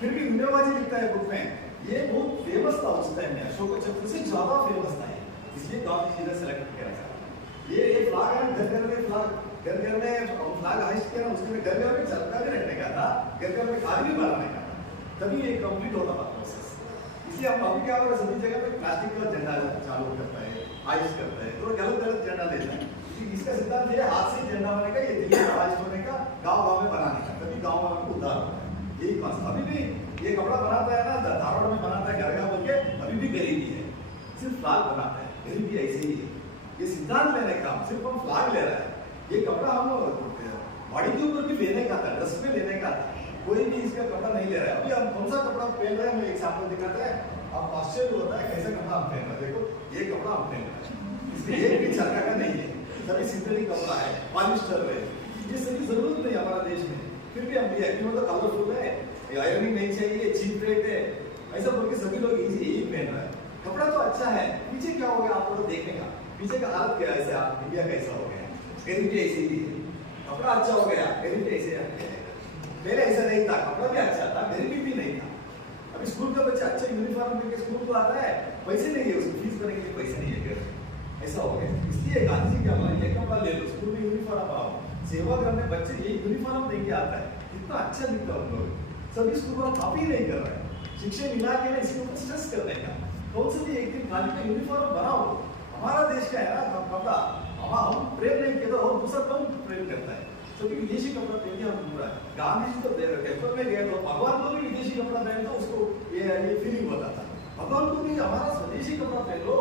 फिर भी इंदिराबाजी लिखता है बुक में, ये बहुत फेमस था उस टाइम में, अशोक चक्र से ज्यादा फेमस था, इसलिए गांधी जी ने सेलेक्ट किया था। ये फ्लैग है, घर घर में फ्लैग, घर घर में फ्लैग हाइस्ट किया ना, उसके घर घर में चरखा भी रखने का था, घर घर में खाली भी बनाने का था, तभी ये कंप्लीट होता था। इसलिए हम अभी क्या हो रहा है सभी जगह पे प्लास्टिक का झंडा चालू करता है, आइस करता है, तो गलत गलत झंडा देता है। इसका सिद्धांत ये हाथ से झंडा बनेगा, ये दिल्ली में आइस होने का, गाँव में बनाने का, तभी गाँव में उद्धार होता है। यही कॉन्सेप्ट अभी भी ये कपड़ा बनाता है ना, धारवाड़ में बनाता है घर का बोल के, अभी भी गरीबी है, सिर्फ फ्लैग बनाता है, गरीबी ऐसे ही है। ये सिद्धांत लेने का, सिर्फ हम फ्लैग ले रहा है, ये कपड़ा हम बॉडी के ऊपर भी लेने का था, ड्रेस में लेने का था, कोई भी इसका कपड़ा नहीं ले रहा है। अभी हम कौन सा कपड़ा पहन रहे हैं, मैं एग्जाम्पल दिखाता है, आप आश्चर्य होता है कैसा कपड़ा हम पहन रहे हैं। देखो ये कपड़ा हम पहन रहे हैं, इसमें एक भी चरखा का नहीं है, सभी सिंथेटिक कपड़ा है, पॉलिस्टर है, ये सभी जरूरत नहीं हमारा देश में, फिर भी हम भी मतलब कलरफुल है, आयरनिंग नहीं चाहिए, चीप रेट है, ऐसा बोल के सभी लोग यही पहन रहे हैं। कपड़ा तो अच्छा है, पीछे क्या हो गया आप लोग देखने का, पीछे का हालत क्या है, ऐसे आप इंडिया कैसा हो गया, गरीबी ऐसी ही है, कपड़ा अच्छा हो गया, गरीबी ऐसे पहले ऐसा नहीं था, कपड़ा भी अच्छा था, गरीबी भी नहीं था। अभी स्कूल का बच्चा अच्छा यूनिफॉर्म पहन के स्कूल को आता है, पैसे नहीं है, उसको फीस भरने के लिए पैसे नहीं है, ऐसा हो गया। इसलिए गांधी जी क्या बोला, ये कपड़ा ले लो, स्कूल में यूनिफॉर्म बनाओ, सेवा करने बच्चे ये यूनिफॉर्म देके आता है, कितना अच्छा दिखता है उन लोग। सभी स्कूल वाला कॉपी नहीं कर रहे हैं, शिक्षा मिला के ना इसके ऊपर स्ट्रेस करने का, कौन सा भी एक दिन गांधी का यूनिफॉर्म बनाओ। हमारा देश का है ना कपड़ा, हम प्रेम नहीं किया तो और दूसरा कौन प्रेम करता है, सभी विदेशी कपड़ा पहन के हम घूम रहा है। गांधी जी तो टेम्पल में गए तो भगवान को भी विदेशी कपड़ा पहन तो उसको ये फीलिंग होता था, भगवान को भी हमारा स्वदेशी कपड़ा पहन लो,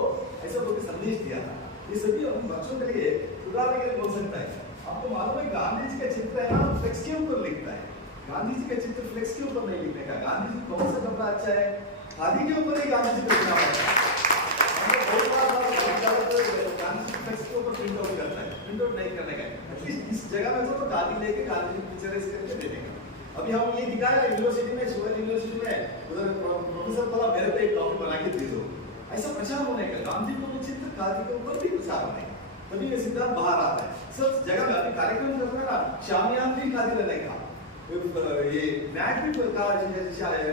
ऐसा बोल के संदेश दिया था। ये सभी अपने बच्चों के लिए सुधारने के लिए बोल सकता है। आपको मालूम है गांधी जी का चित्र है ना, फ्लेक्स के ऊपर लिखता है, गांधी जी का चित्र फ्लेक्स के ऊपर नहीं लिखने का। गांधी जी कौन सा कपड़ा अच्छा है, खादी के ऊपर ही गांधी जी का लिखा होता है। बहुत बार गांधी जी फ्लेक्स के ऊपर प्रिंट आउट करता है, प्रिंट आउट नहीं करने का, एटलीस्ट इस जगह में तो गांधी लेके गांधी जी पिक्चराइज करके देने का। अभी हम ये दिखाया यूनिवर्सिटी में, सोयल यूनिवर्सिटी में, उधर प्रोफेसर बोला मेरे पे एक कॉपी बना के दे दो, ऐसा प्रचार होने का, गांधी को भी चित्र खादी के ऊपर भी प्रचार होने का, तभी ये सिद्धांत बाहर आता है। सब जगह में अभी कार्यक्रम कर रहे हैं ना, शामियान भी खादी रहने का, ये मैट भी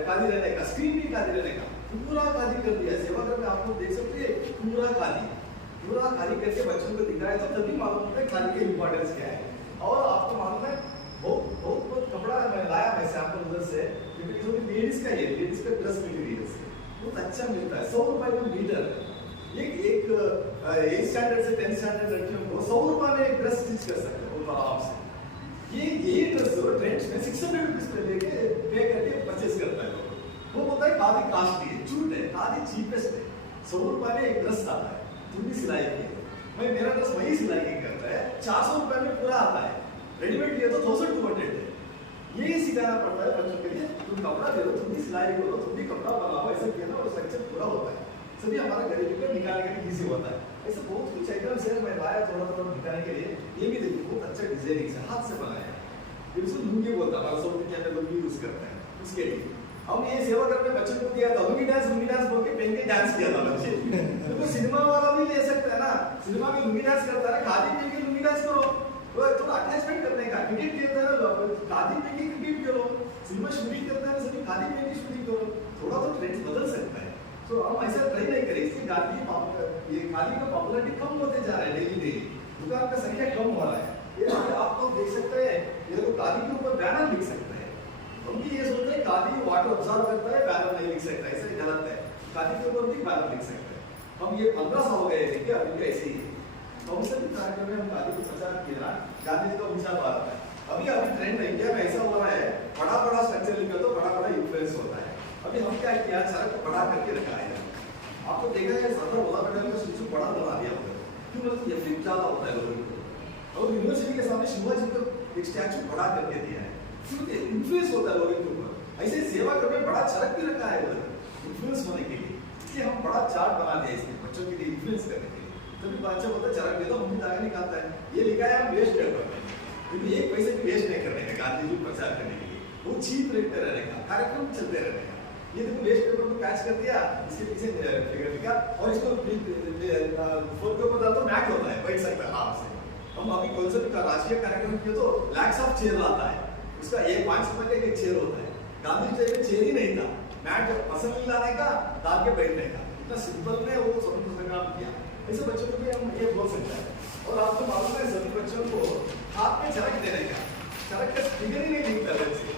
खादी रहने का, स्क्रीन भी खादी रहने का, पूरा खादी कर दिया। सेवाग्राम में आप लोग देख सकते हैं, पूरा खादी करके बच्चों को दिखाया, तो तभी मालूम होता है खादी का इंपॉर्टेंस क्या है। और आपको मालूम है बहुत कपड़ा मैं लाया, मैं सैंपल उधर से, क्योंकि लेडीज का ये लेडीज का ड्रेस मटेरियल से बहुत अच्छा मिलता है, 100 रुपए में मीटर। एक 8 स्टैंडर्ड से 10 स्टैंडर्ड लड़कियों को 100 रुपए में एक ड्रेस स्टिच कर सकते हो आराम से। ये ड्रेस ट्रेंड्स में 600 रुपीज पे लेके पे करके परचेज करता है लोग। वो बोलता है खादी कॉस्टली है, झूठ है, खादी चीपेस्ट है। 100 रुपए में एक ड्रेस आता है, तुम भी सिलाई की, मैं मेरा ड्रेस वही सिलाई करता है, 400 रुपए में पूरा आता है। रेडीमेड लिया तो 1200 है। यही सिखाना पड़ता है बच्चों के लिए, तुम कपड़ा ले लो, तुम भी सिलाई करो, तुम भी कपड़ा बनाओ, ऐसा किया ना और स्ट्रक्चर पूरा होता है। सभी हमारा गरीबी को निकालने के लिए इजी होता है। ऐसे बहुत कुछ आइटम्स है, मैं लाया थोड़ा दिखाने के लिए। ये भी देखिए बहुत अच्छा डिजाइनिंग से हाथ से बनाया है, बिल्कुल लुंगी बोलता है, हमारा साउथ इंडिया में लुंगी यूज करते हैं उसके लिए। हम ये सेवा करने बच्चों को दिया था, लुंगी डांस बोल के पहन के डांस किया था बच्चे। तो सिनेमा वाला भी ले सकता है ना, सिनेमा में लुंगी डांस करता है, खादी पहन के लुंगी डांस करो, थोड़ा अटैचमेंट करने का। क्रिकेट खेलता है ना, खादी पहन के क्रिकेट करो, सिनेमा शूटिंग करता है सभी खादी पहन के शूटिंग करो, थोड़ा तो ट्रेंड बदल सकता है। तो हम ऐसा ट्राई नहीं करें, इसलिए गांधी ये खादी का पॉपुलरिटी कम होते जा रहा है डेली, दुकान का संख्या कम हो रहा है। ये आप लोग देख सकते हैं, ये तो खादी के ऊपर बैनर लिख सकते हैं। हम भी ये सोचते हैं खादी वाटर ऑब्जर्व करता है, बैनर नहीं लिख सकता, ऐसा गलत है। खादी के ऊपर भी बैनर लिख सकते हैं। हम ये 15 साल हो गए देखिए, अभी भी ऐसे ही है। तो हम सभी कार्यक्रम में हम खादी को प्रचार किया, गांधी जी का विचार आ रहा है। अभी ट्रेंड इंडिया में ऐसा हो रहा है, बड़ा स्ट्रक्चर लिखा तो बड़ा इन्फ्लुएंस होता है। अभी हम क्या किया, सड़क को बड़ा करके रखा है। आपको देखा है सरदार वल्लभ भाई का स्टैचू बड़ा बना दिया होगा, क्यों मतलब इफेक्ट ज्यादा होता है लोगों को। और यूनिवर्सिटी के सामने शिवाजी को एक स्टैचू बड़ा करके दिया है, क्योंकि इन्फ्लुएंस होता है लोगों के ऊपर। ऐसे सेवा करने बड़ा सड़क भी रखा है उधर, इन्फ्लुएंस होने के लिए। इसलिए हम बड़ा चार्ट बना दिया इसमें बच्चों के लिए इन्फ्लुएंस करने के लिए। तभी बच्चा बोलता है चरक दे दो, हम भी धागा निकालता है। ये लिखा है हम वेस्ट कर रहे हैं, क्योंकि एक पैसे भी वेस्ट नहीं करने का, गांधी जी प्रचार करने के लिए वो चीप रेट पे रहने का, कार्यक्रम चलते रहने का। ये देखो वेस्ट पेपर को पैच कर दिया, इसके पीछे फिगर लिखा और इसको फोन के ऊपर डाल तो मैट होता है, बैठ सकता है आराम से। हम अभी कौन सा भी राष्ट्रीय कार्यक्रम किया तो लैक्स ऑफ चेयर लाता है, उसका एक 5 रुपए का एक चेयर होता है। गांधी जी में चेयर ही नहीं था, मैट पसंद लाने का, डाल के बैठने का, इतना सिंपल में वो स्वतंत्र संग्राम किया। ऐसे बच्चों को भी हम ये बोल सकते हैं। और आपको मालूम है सभी बच्चों को हाथ में चरक देने का, चरक का फिगर ही नहीं दिखता वैसे,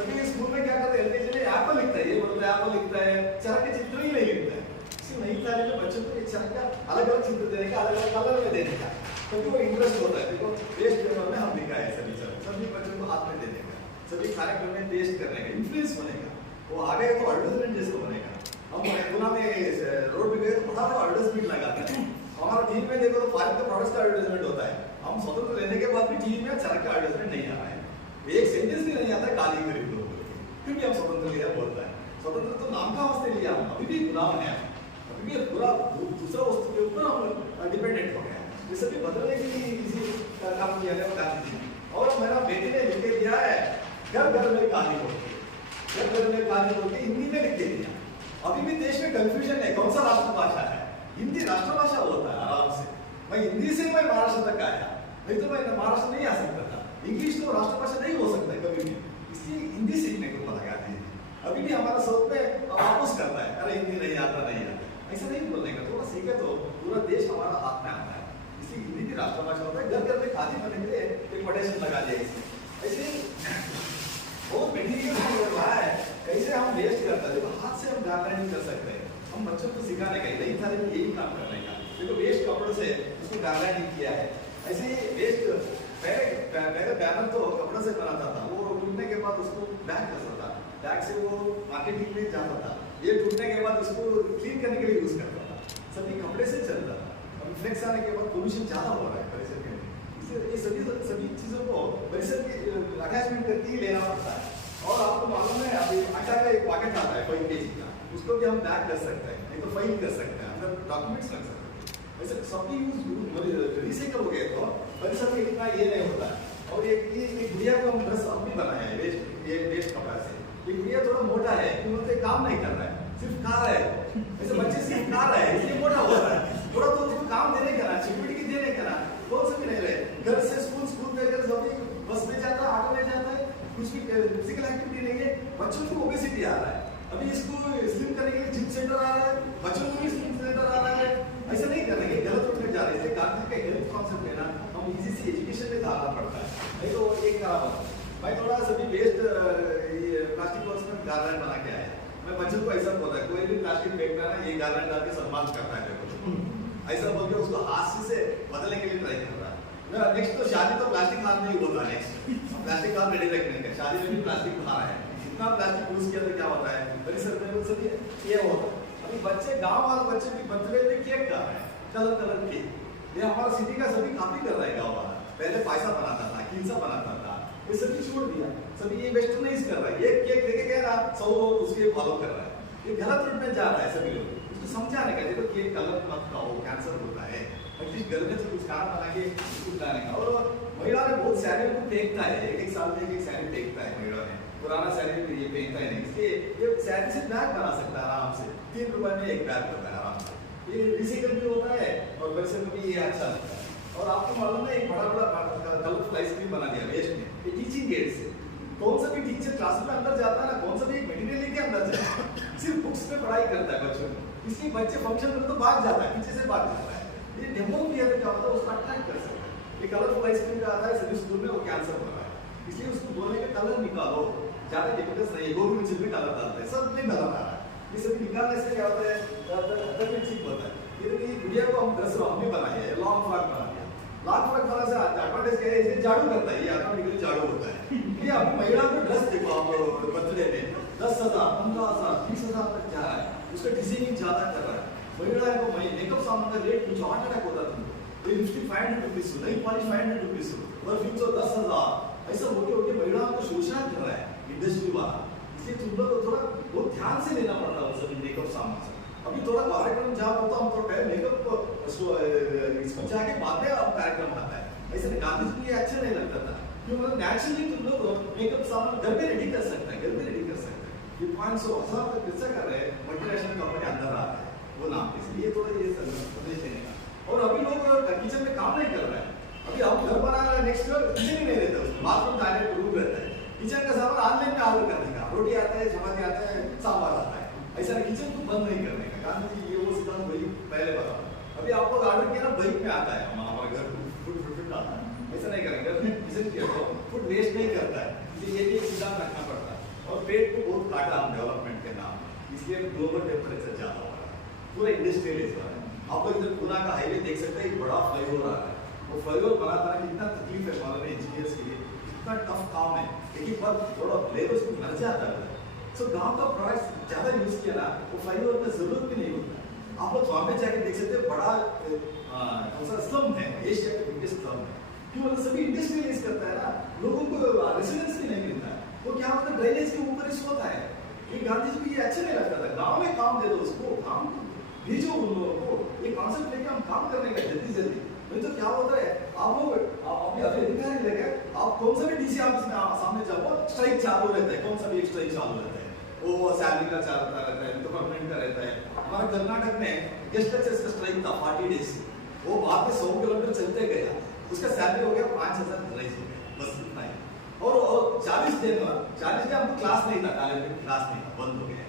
सभी स्कूल में क्या करते हैं, एलकेजी में एप्पल लिखता है, ये बोलता है एप्पल लिखता है, चरक के चित्र ही नहीं लिखता है। इसी नई तारीख में बच्चों को एक चरक का अलग अलग चित्र देने का, अलग अलग कलर में देने का, क्योंकि वो इंटरेस्ट होता है। देखो टेस्ट पेपर में हम लिखा है सभी बच्चों को हाथ में देने का, सभी कार्यक्रम में टेस्ट करने का, इन्फ्लुएंस बनेगा। वो आ गए तो एडवर्टाइजमेंट जैसे बनेगा। हम पुणे में रोड पे गए तो बड़ा बड़ा एडवर्टाइजमेंट लगाते हैं। हमारा टीवी में देखो तो फाइव का प्रोडक्ट्स का एडवर्टाइजमेंट होता है। हम स्वतंत्र लेने के बाद भी टीवी में चरक का एडवर्टाइजमेंट नहीं आ रहा है, एक सेंटेंस भी नहीं आता है, गाली खरीद लो, फिर भी हम स्वतंत्र लिया बोलता है। स्वतंत्र तो नाम का वास्ते लिया, हम अभी भी गुलाम है, अभी भी पूरा दूसरा वस्तु के ऊपर हम डिपेंडेंट हो गए। ये सभी बदलने के लिए इसी काम किया गया गांधी जी। और मेरा बेटे ने लिख के दिया है, घर घर में कहानी बोलती है, घर घर में कहानी बोलती, हिंदी में लिख के दिया। अभी भी देश में कंफ्यूजन है, कौन सा राष्ट्रभाषा है। हिंदी राष्ट्रभाषा होता है आराम से। मैं हिंदी से मैं महाराष्ट्र तक आया, नहीं तो मैं महाराष्ट्र नहीं आ सकता था। इंग्लिश तो राष्ट्रभाषा नहीं हो सकता है कभी भी, इसलिए हिंदी सीखने को पड़ा गांधी जी। अभी भी हमारा सोच में वापस करता है, अरे हिंदी नहीं आता, नहीं आता, ऐसा नहीं बोलने का। थोड़ा सीखे तो पूरा देश हमारा हाथ में आता है, इसलिए हिंदी की राष्ट्रभाषा होता है। घर घर में खादी बनने के लिए एक पटेशन लगा दिया इसमें। ऐसे बहुत मटेरियल हो रहा है, कैसे हम वेस्ट करते हैं। देखो हाथ से हम गार्डनिंग कर सकते हैं, हम बच्चों को सिखाने का नहीं था, यही काम करने का। देखो वेस्ट कपड़ों से उसको गार्डनिंग किया है। ऐसे ही वेस्ट पहले बैनर तो कपड़ों से बनाता था, वो टूटने के बाद उसको बैग करता था, बैग से वो मार्केटिंग में जाता था। ये टूटने के बाद उसको क्लीन करने के लिए यूज करता था, सभी कपड़े से चलता था। अब फ्लेक्स आने के बाद पोल्यूशन ज्यादा हो रहा है परिसर के, इसलिए ये सभी चीजों को परिसर की अटैचमेंट करके ही लेना पड़ता है। और आपको मालूम है अभी आटा का एक पैकेट आता है 5 kg का, उसको भी हम बैग कर सकते हैं, नहीं तो फाइल कर सकते हैं, अंदर डॉक्यूमेंट्स रख सकते हैं। वैसे सभी यूज रिसाइकल हो गए तो परिसर में इतना ये नहीं होता है। और ये गुड़िया को हम ड्रेस अब भी बनाया है वेस्ट कपड़ा से। ये गुड़िया थोड़ा मोटा है, क्योंकि काम नहीं कर रहा है, सिर्फ खा रहा है। ऐसे बच्चे सिर्फ खा रहा है इसलिए मोटा हो रहा है। थोड़ा तो उसको काम देने का ना, सिक्योरिटी देने का ना, कौन सा भी नहीं रहे। घर से स्कूल जाकर सभी बस में जाता है, ऑटो में जाता है, कुछ भी फिजिकल एक्टिविटी नहीं है। बच्चों को ओबेसिटी आ रहा है, अभी इसको स्लिम करने के लिए जिम सेंटर आ रहा है, बच्चों को भी स्लिम सेंटर आ रहा है। ऐसा नहीं करना, ये गलत रूट में जा रहे हैं। गांधी का हेल्थ कॉन्सेप्ट है ना, हम इजी से एजुकेशन में डालना पड़ता है, नहीं तो एक खराब होता है। मैं थोड़ा सभी वेस्ट प्लास्टिक बॉक्स में गार्डन बना के आया। मैं बच्चों को ऐसा बोल रहा है, कोई भी प्लास्टिक फेंकता है ना, ये गार्डन डाल के सम्मान करता है, ऐसा बोल के उसको हाथ से बदलने के लिए ट्राई कर रहा है। नेक्स्ट तो शादी तो प्लास्टिक हाथ नहीं होता, नेक्स्ट प्लास्टिक हाथ रेडी रखने का, शादी में भी प्लास्टिक बाहर है। इतना प्लास्टिक यूज किया तो क्या होता है परिसर में, वो सभी ये होता है। अभी बच्चे गांव वाले बच्चे भी बर्थडे में केक खा रहे हैं, कलर केक। ये हमारा सिटी का सभी कॉपी कर रहा है गाँव वाला। पहले पैसा बनाता था, किंसा बनाता था, ये सभी छोड़ दिया, सभी ये वेस्टर्नाइज कर रहा है। ये केक देके कह रहा 100 लोग उसके फॉलो कर रहा है, ये गलत रूट में जा रहा है। सभी लोग उसको समझाने का, देखो केक कलर मत खाओ, कैंसर होता है, एटलीस्ट घर में से कुछ खाना बना के खिलाने का। और महिला ने बहुत सैलरी को फेंकता है, एक साल में एक सैलरी फेंकता है महिला ने, पुराना सैलरी ये फेंकता है नहीं, इसलिए ये सैलरी से बैग बना सकता है आराम से, 3 रुपए में एक बैग होता है आराम से। ये रिसाइकल भी होता है और वैसे में भी ये अच्छा लगता है। और आपको मालूम है एक बड़ा कलरफुल आइसक्रीम बना दिया वेस्ट में, ये टीचिंग एड से। कौन सा भी टीचर क्लास में अंदर जाता है ना, कौन सा भी एक मटेरियल लेके अंदर जाता है, सिर्फ बुक्स पे पढ़ाई करता है बच्चों को, इसलिए बच्चे फंक्शन में तो भाग जाता है, पीछे से भाग जाता है। ये डेमो किया तो क्या होता है, उसको अट्रैक्ट कर सकता है। ये कलरफुल आइसक्रीम का आता है, सभी स्कूल में वो कैंसर हो रहा है, इसलिए उसको बोलने का कलर निकालो, ज्यादा डिफिकल्ट नहीं है, गोभी मिर्ची में कलर डालते हैं, सब में कलर आ रहा है। ये सभी निकालने से क्या होता है, अंदर में ठीक होता है। ये गुड़िया को हम ड्रेस हम भी बनाए हैं, लॉन्ग फ्रॉक बना दिया। लॉन्ग फ्रॉक बनाने से एडवांटेज क्या है, इसे झाड़ू करता है, ये ऑटोमेटिकली झाड़ू होता है। ये अभी महिला को ड्रेस देखो आप बर्थडे में 10,000, 15,000, 20,000 तक जा रहा है, उसका डिजाइनिंग ज्यादा कर रहा है। महिला को मेकअप सामान का रेट कुछ 8 लाख होता था, तो लिपस्टिक 500 रुपीज, नहीं पॉलिश 500 रुपीज, परफ्यूम तो 10,000, ऐसा होके महिलाओं को शोषण कर रहा है इंडस्ट्री वाला। इसलिए तुम लोग थोड़ा बहुत ध्यान से लेना पड़ता है सभी मेकअप सामान से। अभी थोड़ा कार्यक्रम जहाँ होता है, हम थोड़ा पहले मेकअप इसको जाके बाद में अब कार्यक्रम आता है, ऐसे गांधी जी को ये अच्छा नहीं लगता था, क्योंकि मतलब नेचुरली तुम लोग मेकअप सामान घर में रेडी कर सकते हैं, घर में रेडी कर सकते हैं। ये 500,000 तक खर्चा कर रहे हैं, मल्टीनेशनल कंपनी अंदर आ रहा है वो नाम, इसलिए थोड़ा ये संदेश देने का। और अभी लोग किचन में काम नहीं कर रहे हैं, अभी हम घर बना रहे हैं, नेक्स्ट डोर किचन ही नहीं रहता, बाथरूम टॉयलेट रूम रहता है, किचन का सामान ऑनलाइन में ऑर्डर करने का, रोटी आता है, चपाती आता है, सांभर आता है, ऐसा किचन को बंद नहीं करने का। गांधी जी ये वो सिद्धांत वही पहले बताओ। अभी आप लोग ऑर्डर किया ना, बाइक में आता है, हमारे घर फूड आता है, ऐसा नहीं करेंगे, किचन किया तो फूड वेस्ट नहीं करता है, इसलिए ये भी एक सिद्धांत रखना पड़ता है। काटा हम डेवलपमेंट के नाम, इसलिए ग्लोबल टेम्परेचर ज़्यादा हो रहा है, पूरा इंडस्ट्रियल एरिया है। आप लोग इधर पूना का हाईवे देख सकते हैं, एक बड़ा फ्लाईओवर आ रहा है, वो फ्लाईओवर बनाता है, कितना तकलीफ है मालूम है इंजीनियर्स के लिए, कितना टफ काम है, एक बार थोड़ा लेबर उसको मर जाता है। सो गांव का प्रोडक्ट ज़्यादा यूज किया ना, वो फ्लाईओवर का जरूरत भी नहीं होता। आप लोग वहाँ पे जाके देख सकते हैं, बड़ा कौन सा स्लम है, एशिया का बिगेस्ट स्लम है, क्यों मतलब सभी इंडस्ट्रियलाइज करता है ना, लोगों को रेसिडेंस भी नहीं मिलता है, वो क्या होता है ड्रेनेज के ऊपर ही सोता है। ये गांधी जी को ये अच्छा नहीं लगता था, गांव में काम दे दो उसको, काम भेजो उन लोगों को, ये कॉन्सेप्ट लेके हम काम करने का जल्दी जल्दी। नहीं तो क्या होता है, आप लोग अभी अधिकारी लगे, आप कौन सा भी डीसी ऑफिस में सामने जाओ, स्ट्राइक चालू रहता है, कौन सा भी एक स्ट्राइक चालू रहता है, वो सैलरी का चलता रहता है, तो परमानेंट का रहता है। हमारे कर्नाटक में गेस्ट लेक्चर्स का स्ट्राइक था 40 डेज, वो बाद में 100 किलोमीटर चलते गया, उसका सैलरी हो गया 5000 राइज हो गया, बस इतना ही। और 40 दिन हमको क्लास नहीं था, कॉलेज में क्लास नहीं था, बंद हो गया।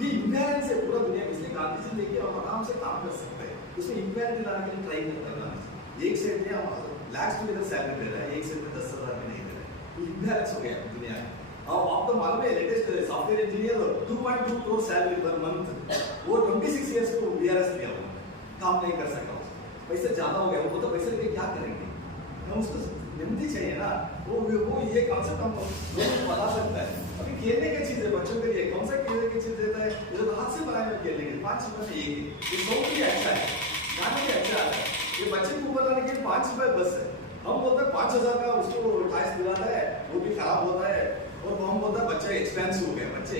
ये इम्बैलेंस है पूरा दुनिया में, इसलिए गांधी जी देखिए हम आराम से काम कर सकते हैं, उसमें इम्बैलेंस लाने के लिए ट्राई करता है। एक सेट में हम लैक्स टू इधर सैलरी दे रहा है, एक सेट में 10,000 भी नहीं दे रहा है, ये इम्बैलेंस हो गया दुनिया में। अब आप तो मालूम है latest software engineer 2.2 crore salary per month, वो 26 इयर्स को बीआरएस लिया हुआ, काम नहीं कर सका, पैसे ज्यादा हो गया, वो तो पैसे लेके क्या करेंगे, हम उसको निम्ति चाहिए ना, वो ये कॉन्सेप्ट हम लोगों को बता सकता है। अभी खेलने की चीज है बच्चों के लिए, कौन सा खेलने की चीज देता है, ये तो हाथ से बनाए हुए खेलने के 5 रुपए में एक, ये 100 भी अच्छा है, गाने भी अच्छा है, ये बच्चे को ऊपर लाने के लिए 5 रुपए बस है। हम बोलते हैं 5000 का उसको टाइस दिलाता है, वो भी खराब होता है, और हम बोलता है बच्चा एक्सपेंसिव हो गया, बच्चे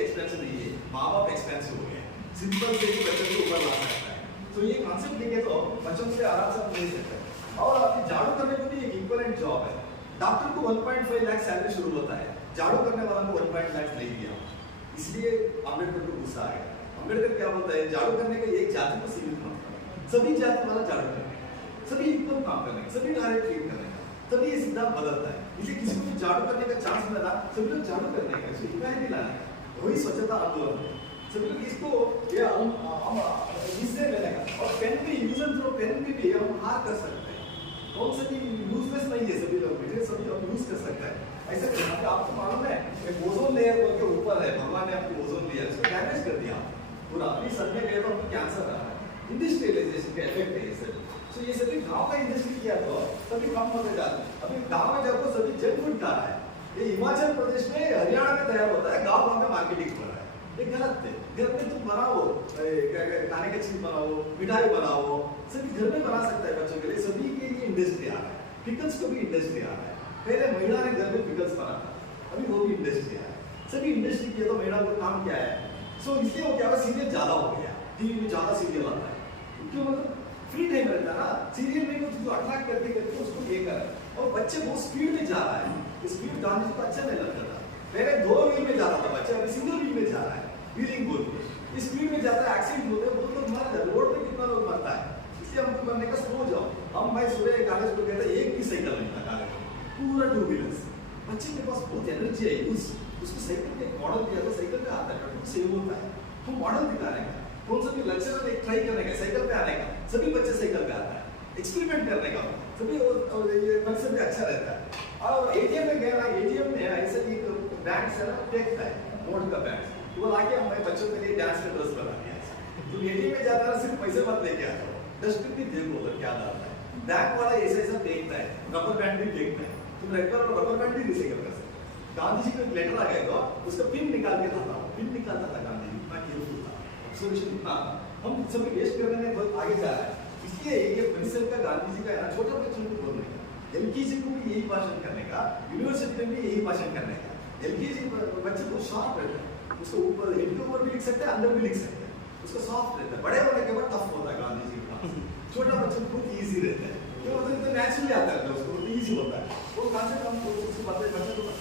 एक्सपेंसिव नहीं है, माँ बाप एक्सपेंसिव हो गया, सिंपल से ही बच्चे को ऊपर ला सकता है। तो ये कॉन्सेप्ट लेके तो बच्चों से आराम से मिल सकता है। और आपकी झाड़ू करने को भी एक इक्वलेंट जॉब है, डॉक्टर को 1.5 लाख सैलरी शुरू होता है, झाड़ू करने वाला को 1.5 लाख नहीं दिया, इसलिए अम्बेडकर को गुस्सा आया। अम्बेडकर क्या बोलता है, झाड़ू करने का एक जाति को सीमित मत करो, सभी जाति वाला झाड़ू करने, सभी इक्वल काम करने, सभी डायरेक्ट ट्रीट करने, तभी ये सिद्धांत बदलता है। इसलिए किसी को भी झाड़ू करने का चांस मिला, सभी लोग झाड़ू करने का, इसको इक्वालिटी लाना है, वही स्वच्छता आंदोलन है। सभी लोग इसको हिस्से में लगा, और पेन भी यूज एंड थ्रो, पेन भी हम हार कर सकते हैं, कौन सा भी यूजलेस नहीं है, सभी लोग मटेरियल सभी लोग यूज कर सकते हैं। ऐसा करना कि आपको मालूम है एक ओजोन लेयर बोल के ऊपर है, भगवान ने आपको ओजोन लेयर इसको डैमेज कर दिया पूरा, अभी सर में गए तो हमको कैंसर आ रहा है, इंडस्ट्रियलाइजेशन का इफेक्ट है ये सब। तो ये सभी गांव का इंडस्ट्री किया तो सभी कम होते जाते हैं, अभी गांव में जब सभी जंक फूड खा रहा है, ये हिमाचल प्रदेश में हरियाणा में तैयार होता है, गाँव में मार्केटिंग हो रहा है, ये गलत है। घर में तुम बनाओ, खाने का चीज बनाओ, मिठाई बनाओ, सभी घर में बना सकता है बच्चों के लिए, सभी के लिए इंडस्ट्री आ रहा है, पिकल्स को भी इंडस्ट्री आ रहा है, पहले महिला ने घर में पिकल्स बनाता, अभी वो भी इंडस्ट्री आ रहा है, सभी इंडस्ट्री किया तो महिला को काम क्या है। सो इसलिए वो क्या हुआ, सीरियल ज्यादा हो गया, टीवी में ज्यादा सीरियल आता है, क्यों मतलब फ्री टाइम रहता है ना, सीरियल में तो अट्रैक्ट करते करते उसको ये कर, और बच्चे बहुत स्पीड में जा रहा है, स्पीड गांधी जी को अच्छा नहीं लगता था, पहले 2 व्हील में जाता था बच्चा, अभी सिंगल व्हील में जा रहा है, व्हीलिंग बोल के स्पीड में जाता है, एक्सीडेंट होते हैं, बहुत लोग मर जाते, रोड पे कितना लोग मरता है। इसलिए हमको करने का स्लो जाओ, हम भाई सुबह कॉलेज को कहते एक भी साइकिल नहीं था कॉलेज में, पूरा 2 व्हीलर्स, बच्चे के पास बहुत एनर्जी है, उसको साइकिल का मॉडल दिया तो साइकिल पे आता है, सेव होता है, तो मॉडल दिखाने का, कौन सा भी लेक्चर एक ट्राई करने का, साइकिल पे आने का, सभी बच्चे साइकिल पे आता है, एक्सपेरिमेंट करने का, सभी ये मकसद भी अच्छा रहता है। और एटीएम में गया, एटीएम में ऐसा एक बैंक से ना देखता है, नोट का बैंक, वो लाके हमारे बच्चों के लिए डांस का ड्रेस बना दिया, तो एटीएम में जाता है सिर्फ पैसे मत लेके आ जाओ, डस्टबिन भी देखो उधर क्या डालता है, बैंक वाला ऐसा देखता है, रबर बैंड भी देखता है, तुम रबर बैंड भी रिसाइकल कर सकते हो। गांधी जी को एक लेटर आ गया तो उसका पिन निकाल के लाता, पिन निकालता था गांधी जी, इतना केयरफुल था, ऑब्जर्वेशन इतना, हम सभी वेस्ट करने में बहुत आगे जा रहा है। इसलिए ये परिसर का गांधी जी का है ना, छोटा बच्चों को बोलने का, एलकेजी को भी यही भाषण करने का, यूनिवर्सिटी में भी यही भाषण करने का, एलकेजी बच्चे बहुत शार्प रहते हैं, उसको ऊपर हेड के ऊपर भी लिख सकते हैं, अंदर भी लिख सकते हैं, उसका सॉफ्ट रहता है, बड़े होने के बाद टफ होता है गांधी जी का, छोटा बच्चा बहुत ईजी रहता है, तो मतलब नेचुरली आता है, उसको ईजी होता है, वो कॉन्सेप्ट हम उसको बच्चे को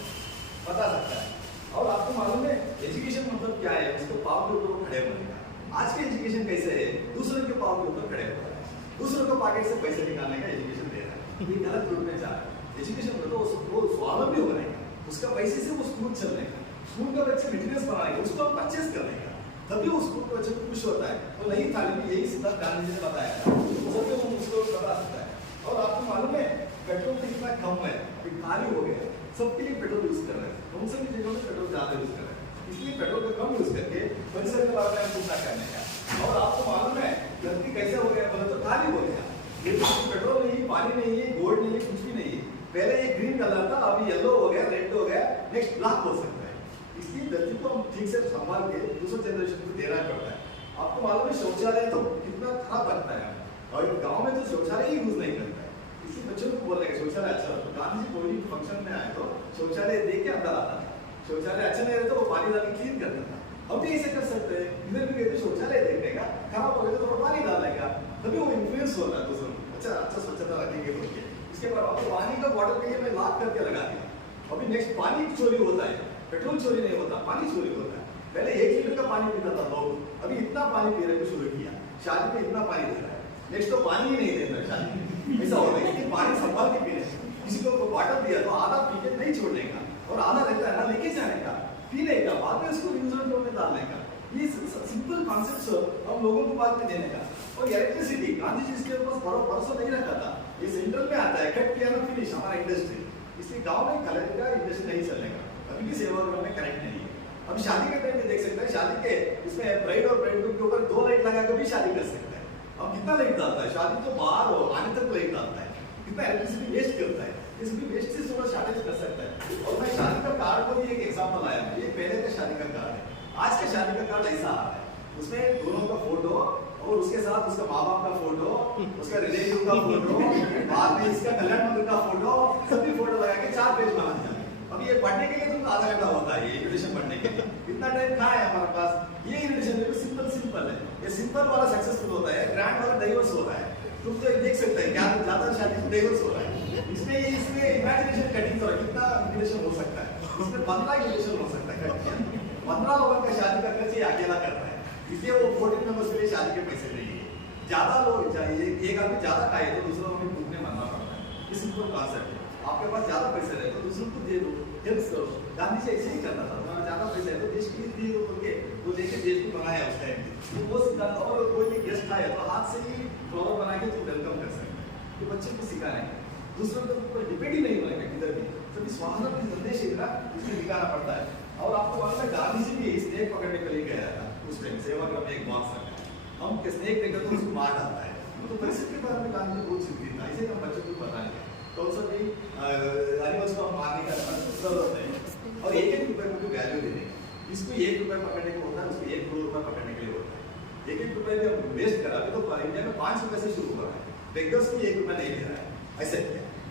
बता सकता है। और आपको मालूम है एजुकेशन मतलब क्या है, उसको पाव के ऊपर खड़े होने का। आज के एजुकेशन कैसे है, दूसरे के पाव के ऊपर खड़े होता है, दूसरों को पॉकेट से पैसे निकालने का एजुकेशन दे रहा है, ये गलत रूट में जा रहा है। एजुकेशन मतलब वो स्वावलंबी होने का, उसका पैसे से वो स्कूल चलने का, स्कूल का बच्चे मटेरियल्स बनाएंगे, उसको हम परचेस करने का, तभी वो स्कूल का बच्चे खुश होता है। तो नहीं थाली में यही सिद्धांत गांधी जी ने बताया, सबको वो उसको बता सकता है। और आपको मालूम है पेट्रोल तो कितना कम है, अभी खाली हो गया, सबके लिए पेट्रोल यूज कर रहे हैं, कौन सी भी जगह में पेट्रोल ज्यादा यूज कर रहे हैं, इसलिए पेट्रोल का कम यूज करके परिसर के बारे में पूछना करने का। और आपको मालूम है धरती कैसे हो गया बोले तो खाली हो गया, ये पेट्रोल नहीं, पानी नहीं है, गोल्ड नहीं है, कुछ भी नहीं है। पहले ये ग्रीन कलर था, अभी येलो हो गया, रेड हो गया, नेक्स्ट ब्लैक हो सकता है। इसलिए धरती को हम ठीक से संभाल के दूसरे जनरेशन को देना पड़ता है। आपको मालूम है शौचालय तो कितना खराब लगता है, और गांव में तो शौचालय ही यूज नहीं करता है। इसलिए बच्चों को बोल रहे हैं शौचालय अच्छा हो। गांधी जी कोई भी फंक्शन में आए तो शौचालय देख के अंदर आता था, शौचालय अच्छा नहीं रहे तो वो पानी डाल के क्लीन करता था। हम भी ऐसे कर सकते हैं, इधर भी गए तो शौचालय देखने का, खराब हो गया तो थोड़ा पानी डालने का, तभी वो इन्फ्लुएंस होता है दूसरों को। अच्छा स्वच्छता रखेंगे बोल के। इसके बाद आपको पानी का बॉटल के लिए मैं लॉक करके लगा दिया। अभी नेक्स्ट पानी चोरी होता है, पेट्रोल चोरी नहीं होता, पानी चोरी होता है। पहले 1 लीटर का पानी पीता था लोग, अभी इतना पानी पीने को शुरू किया, शादी में इतना पानी दे रहा है, नेक्स्ट तो पानी ही नहीं देता शादी में। ऐसा होता है कि पानी संभाल के पीने, किसी को बॉटल दिया तो आधा पी के नहीं छोड़ने का, और आधा रहता है ना लेके जाने का, पीने का, बाद में उसको यूज एंड थ्रो में डालने का। ये सिंपल कॉन्सेप्ट हम लोगों को बाद में देने का। और इलेक्ट्रिसिटी गांधी जी इसके ऊपर भरोसा नहीं रखा था, ये सेंट्रल में आता है, कट किया ना फिनिश हमारा इंडस्ट्री। इसलिए गांव में कलेक्ट का इंडस्ट्री नहीं चलेगा, अभी भी सेवाग्राम में करेक्ट नहीं है। अब शादी के टाइम में देख सकते हैं, शादी के इसमें ब्राइड और ब्राइडग्रूम के ऊपर 2 लाइट लगा कर भी शादी कर सकते हैं। अब कितना लाइट डालता है, शादी तो बाहर हो आने तक लाइट डालता है, कितना इलेक्ट्रिसिटी वेस्ट करता है। इसकी वेस्ट से थोड़ा शार्टेज कर सकता है। और मैं शादी का कार्ड को भी एक एग्जांपल आया, ये पहले का शादी का कार्ड है, आज का शादी का कार्ड ऐसा आ रहा है, उसमें दोनों का फोटो और उसके साथ उसका माँ बाप का फोटो, उसका रिलेटिव का फोटो, बाद में इसका कल्याण मंदिर का फोटो, सभी फोटो लगा के 4 पेज बना दिया। अभी ये पढ़ने के लिए तुमको आधा घंटा होता है, ये इन्विटेशन पढ़ने के लिए इतना टाइम कहाँ है हमारे पास। ये इन्विटेशन देखो सिंपल है, ये सिंपल वाला सक्सेसफुल होता है, ग्रैंड वाला डाइवर्स होता है। तुम तो देख सकते हैं क्या ज्यादा शादी डाइवर्स हो रहा है। इसमें इमेजिनेशन कटिंग करो, कितना इन्विटेशन हो सकता है, इसमें 15 इन्विटेशन हो सकता है, 15 लोगों का शादी का खर्च ये अकेला करता है। इसलिए वो 14 मेंबर्स के लिए शादी के पैसे नहीं है। ज्यादा लोग चाहिए, एक आदमी ज्यादा खाए तो दूसरों को भूखने मरना पड़ता है। ये सिंपल कॉन्सेप्ट है। आपके पास ज्यादा पैसे रहे तो दूसरों को दे दो, हेल्प करो। गांधी जी ऐसे ही करता था, तुम्हारा ज्यादा पैसा है तो देश के लिए दिए दो करके वो देखे देश को बनाया उस टाइम में। तो वो सिद्धांत, और कोई भी गेस्ट आए तो हाथ से ही फ्लावर बना के तुम वेलकम कर सकते हैं। तो बच्चे को सिखाना है, दूसरों के ऊपर डिपेंड ही नहीं होने किधर भी। तो स्वास्थ्य की संदेश इतना इसमें दिखाना पड़ता है। और आपको मालूम है गांधी जी भी स्नेक पकड़ने के लिए गया था, उस टाइम सेवाग्राम में एक बॉक्स रखा है, हम स्नेक देखकर तो उसको मार डालता है। तो परिस्थिति के बारे में गांधी जी बहुत सीखती था, इसे हम बच्चों को पता नहीं तो सब भी एनिमल्स को हम मारने का जरूरत नहीं। और 1-1 रुपए को वैल्यू देने, इसको 1 रुपए पकड़ने को होता है, उसको 1 करोड़ रुपए पकड़ने के लिए होता है। 1-1 रुपए में हम वेस्ट करा तो इंडिया में 5 रुपए से शुरू हो रहा है, बेगर्स को 1 रुपया नहीं दे रहा है ऐसे।